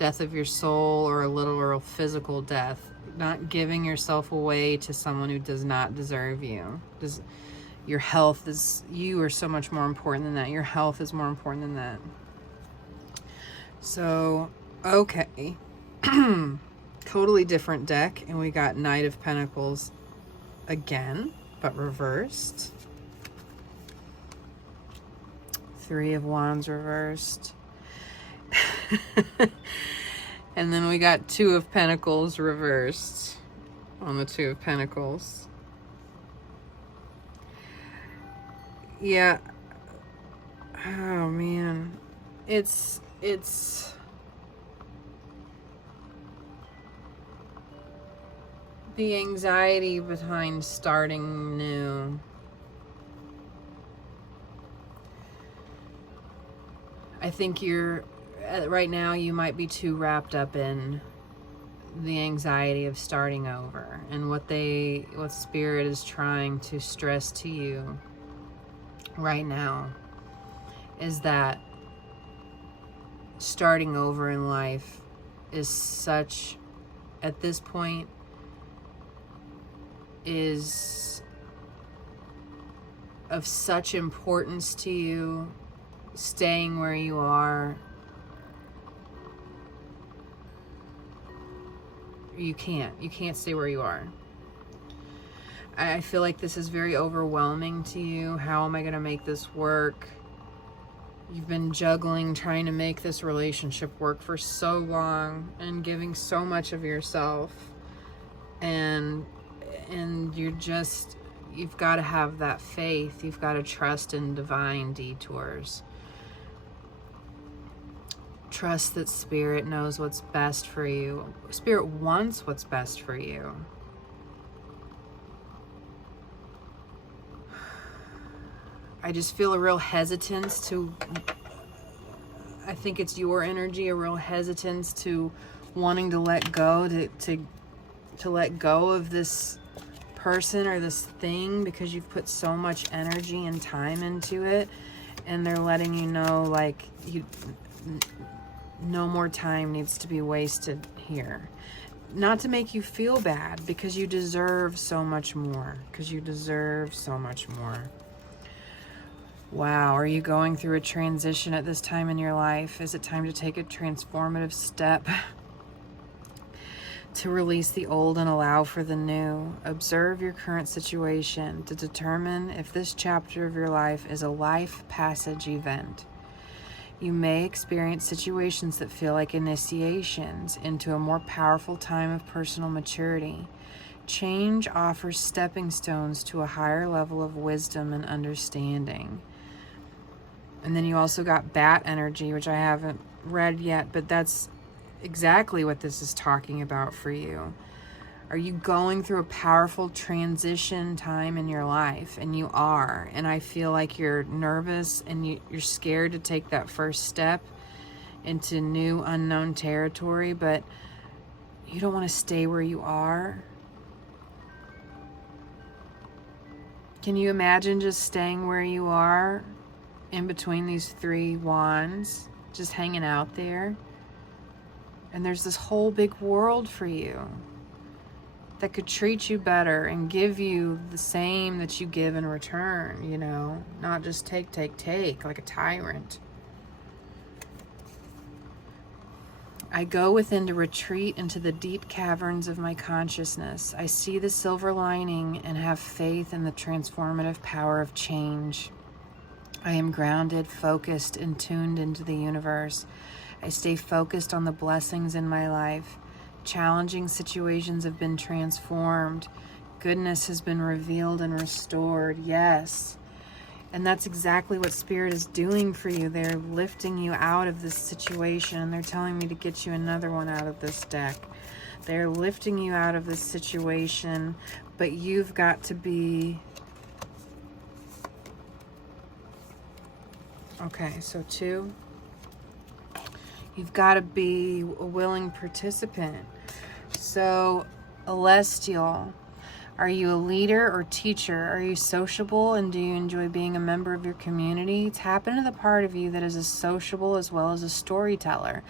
of your soul, or a literal physical death. Not giving yourself away to someone who does not deserve you. Your health is, you are so much more important than that. Your health is more important than that. So, okay. Totally different deck. And we got Knight of Pentacles again, but reversed. Three of Wands reversed. And then we got Two of Pentacles reversed on the Two of Pentacles. Yeah. Oh man. It's the anxiety behind starting new. I think right now you might be too wrapped up in the anxiety of starting over, and what Spirit is trying to stress to you right now is that starting over in life is such, at this point, is of such importance to you. Staying where you are, you can't stay where you are. I feel like this is very overwhelming to you. How am I going to make this work? You've been juggling, trying to make this relationship work for so long and giving so much of yourself. And you've got to have that faith. You've got to trust in divine detours. Trust that Spirit knows what's best for you. Spirit wants what's best for you. I just feel a real hesitance to, I think it's your energy, a real hesitance to wanting to let go, to let go of this person or this thing, because you've put so much energy and time into it, and they're letting you know, like, no more time needs to be wasted here. Not to make you feel bad, because you deserve so much more. Wow, are you going through a transition at this time in your life? Is it time to take a transformative step to release the old and allow for the new? Observe your current situation to determine if this chapter of your life is a life passage event. You may experience situations that feel like initiations into a more powerful time of personal maturity. Change offers stepping stones to a higher level of wisdom and understanding. And then you also got Bat energy, which I haven't read yet, but that's exactly what this is talking about for you. Are you going through a powerful transition time in your life? And you are. And I feel like you're nervous and you're scared to take that first step into new unknown territory, but you don't want to stay where you are. Can you imagine just staying where you are in between these three wands, just hanging out there? And there's this whole big world for you that could treat you better and give you the same that you give in return, not just take like a tyrant. I go within to retreat into the deep caverns of my consciousness. I see the silver lining and have faith in the transformative power of change. I am grounded, focused, and tuned into the universe. I stay focused on the blessings in my life. Challenging situations have been transformed. Goodness has been revealed and restored. Yes. And that's exactly what Spirit is doing for you. They're lifting you out of this situation, and they're telling me to get you another one out of this deck. They're lifting you out of this situation, but you've got to be... Okay, so 2, You've got to be a willing participant. So, Celestial, are you a leader or teacher? Are you sociable, and do you enjoy being a member of your community? Tap into the part of you that is as sociable as well as a storyteller.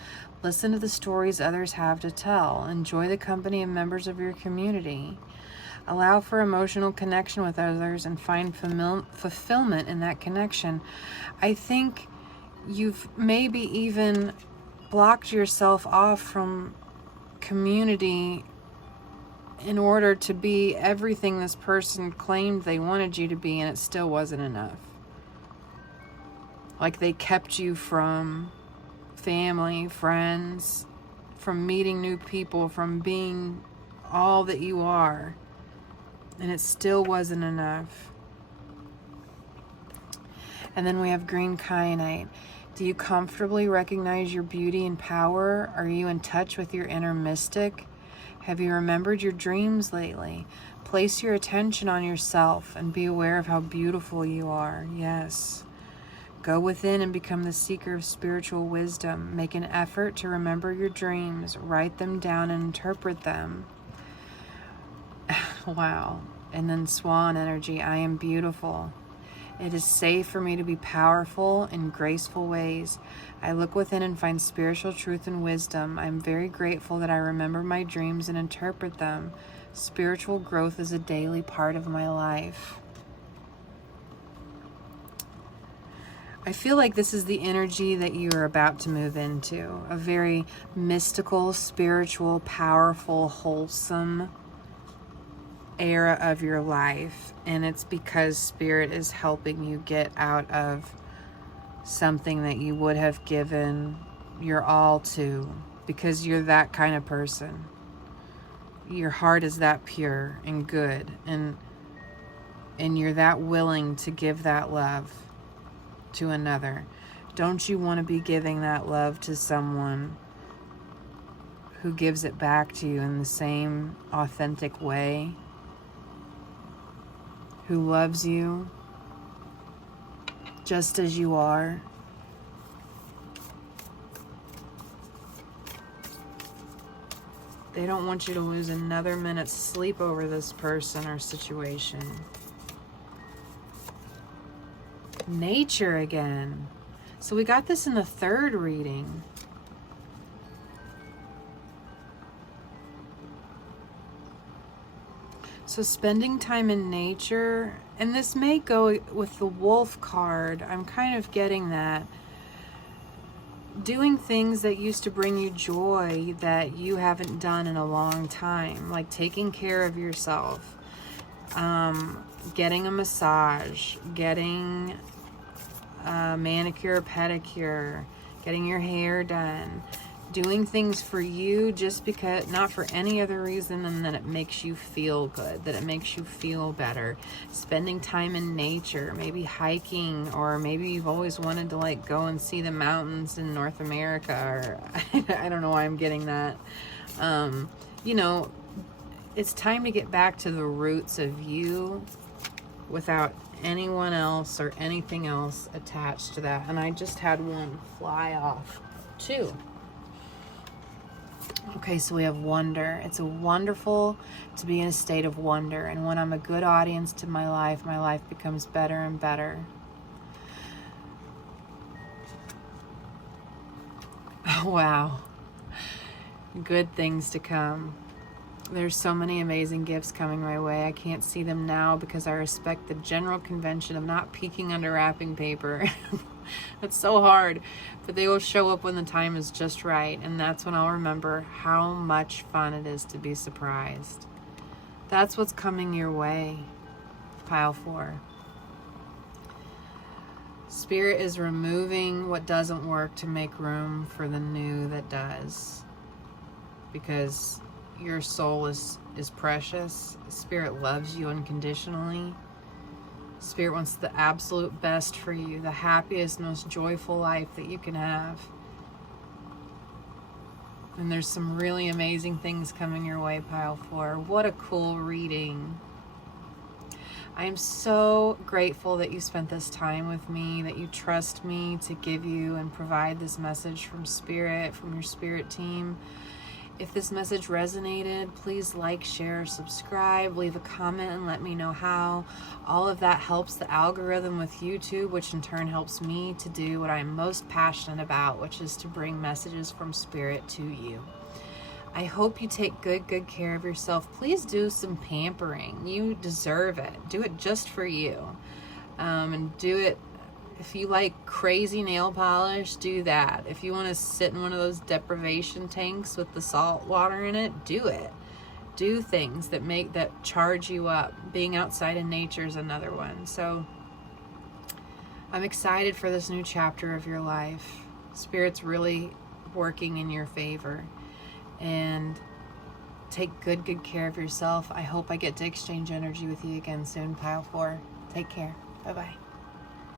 Listen to the stories others have to tell. Enjoy the company of members of your community. Allow for emotional connection with others and find fulfillment in that connection. I think you've maybe even blocked yourself off from community in order to be everything this person claimed they wanted you to be, and it still wasn't enough. Like they kept you from family, friends, from meeting new people, from being all that you are, and it still wasn't enough. And then we have green kyanite. Do you comfortably recognize your beauty and power? Are you in touch with your inner mystic? Have you remembered your dreams lately? Place your attention on yourself and be aware of how beautiful you are. Yes. Go within and become the seeker of spiritual wisdom. Make an effort to remember your dreams. Write them down and interpret them. Wow. And then swan energy. I am beautiful. It is safe for me to be powerful in graceful ways. I look within and find spiritual truth and wisdom. I am very grateful that I remember my dreams and interpret them. Spiritual growth is a daily part of my life. I feel like this is the energy that you are about to move into. A very mystical, spiritual, powerful, wholesome era of your life, and it's because Spirit is helping you get out of something that you would have given your all to, because you're that kind of person. Your heart is that pure and good, and you're that willing to give that love to another. Don't you want to be giving that love to someone who gives it back to you in the same authentic way? Who loves you just as you are? They don't want you to lose another minute's sleep over this person or situation. Nature again. So we got this in the third reading. So spending time in nature, and this may go with the wolf card. I'm kind of getting that. Doing things that used to bring you joy that you haven't done in a long time, like taking care of yourself, getting a massage, getting a manicure, pedicure, getting your hair done, doing things for you just because, not for any other reason than that it makes you feel good, that it makes you feel better. Spending time in nature, maybe hiking, or maybe you've always wanted to like go and see the mountains in North America, or I don't know why I'm getting that. You know, it's time to get back to the roots of you without anyone else or anything else attached to that. And I just had one fly off too. Okay, so we have wonder. It's wonderful to be in a state of wonder. And when I'm a good audience to my life becomes better and better. Oh, wow. Good things to come. There's so many amazing gifts coming my way. I can't see them now because I respect the general convention of not peeking under wrapping paper. It's so hard, but they will show up when the time is just right, and that's when I'll remember how much fun it is to be surprised. That's what's coming your way, pile 4. Spirit is removing what doesn't work to make room for the new that does, because your soul is precious. Spirit loves you unconditionally. Spirit wants the absolute best for you, the happiest, most joyful life that you can have. And there's some really amazing things coming your way, pile 4. What a cool reading. I'm so grateful that you spent this time with me, that you trust me to give you and provide this message from Spirit, from your Spirit team. If this message resonated, please like, share, subscribe, leave a comment, and let me know how. All of that helps the algorithm with YouTube, which in turn helps me to do what I'm most passionate about, which is to bring messages from Spirit to you. I hope you take good care of yourself. Please do some pampering. You deserve it. Do it just for you. And do it, if you like crazy nail polish, do that. If you want to sit in one of those deprivation tanks with the salt water in it, do it. Do things that charge you up. Being outside in nature is another one. So I'm excited for this new chapter of your life. Spirit's really working in your favor. And take good care of yourself. I hope I get to exchange energy with you again soon, Pile 4. Take care. Bye-bye.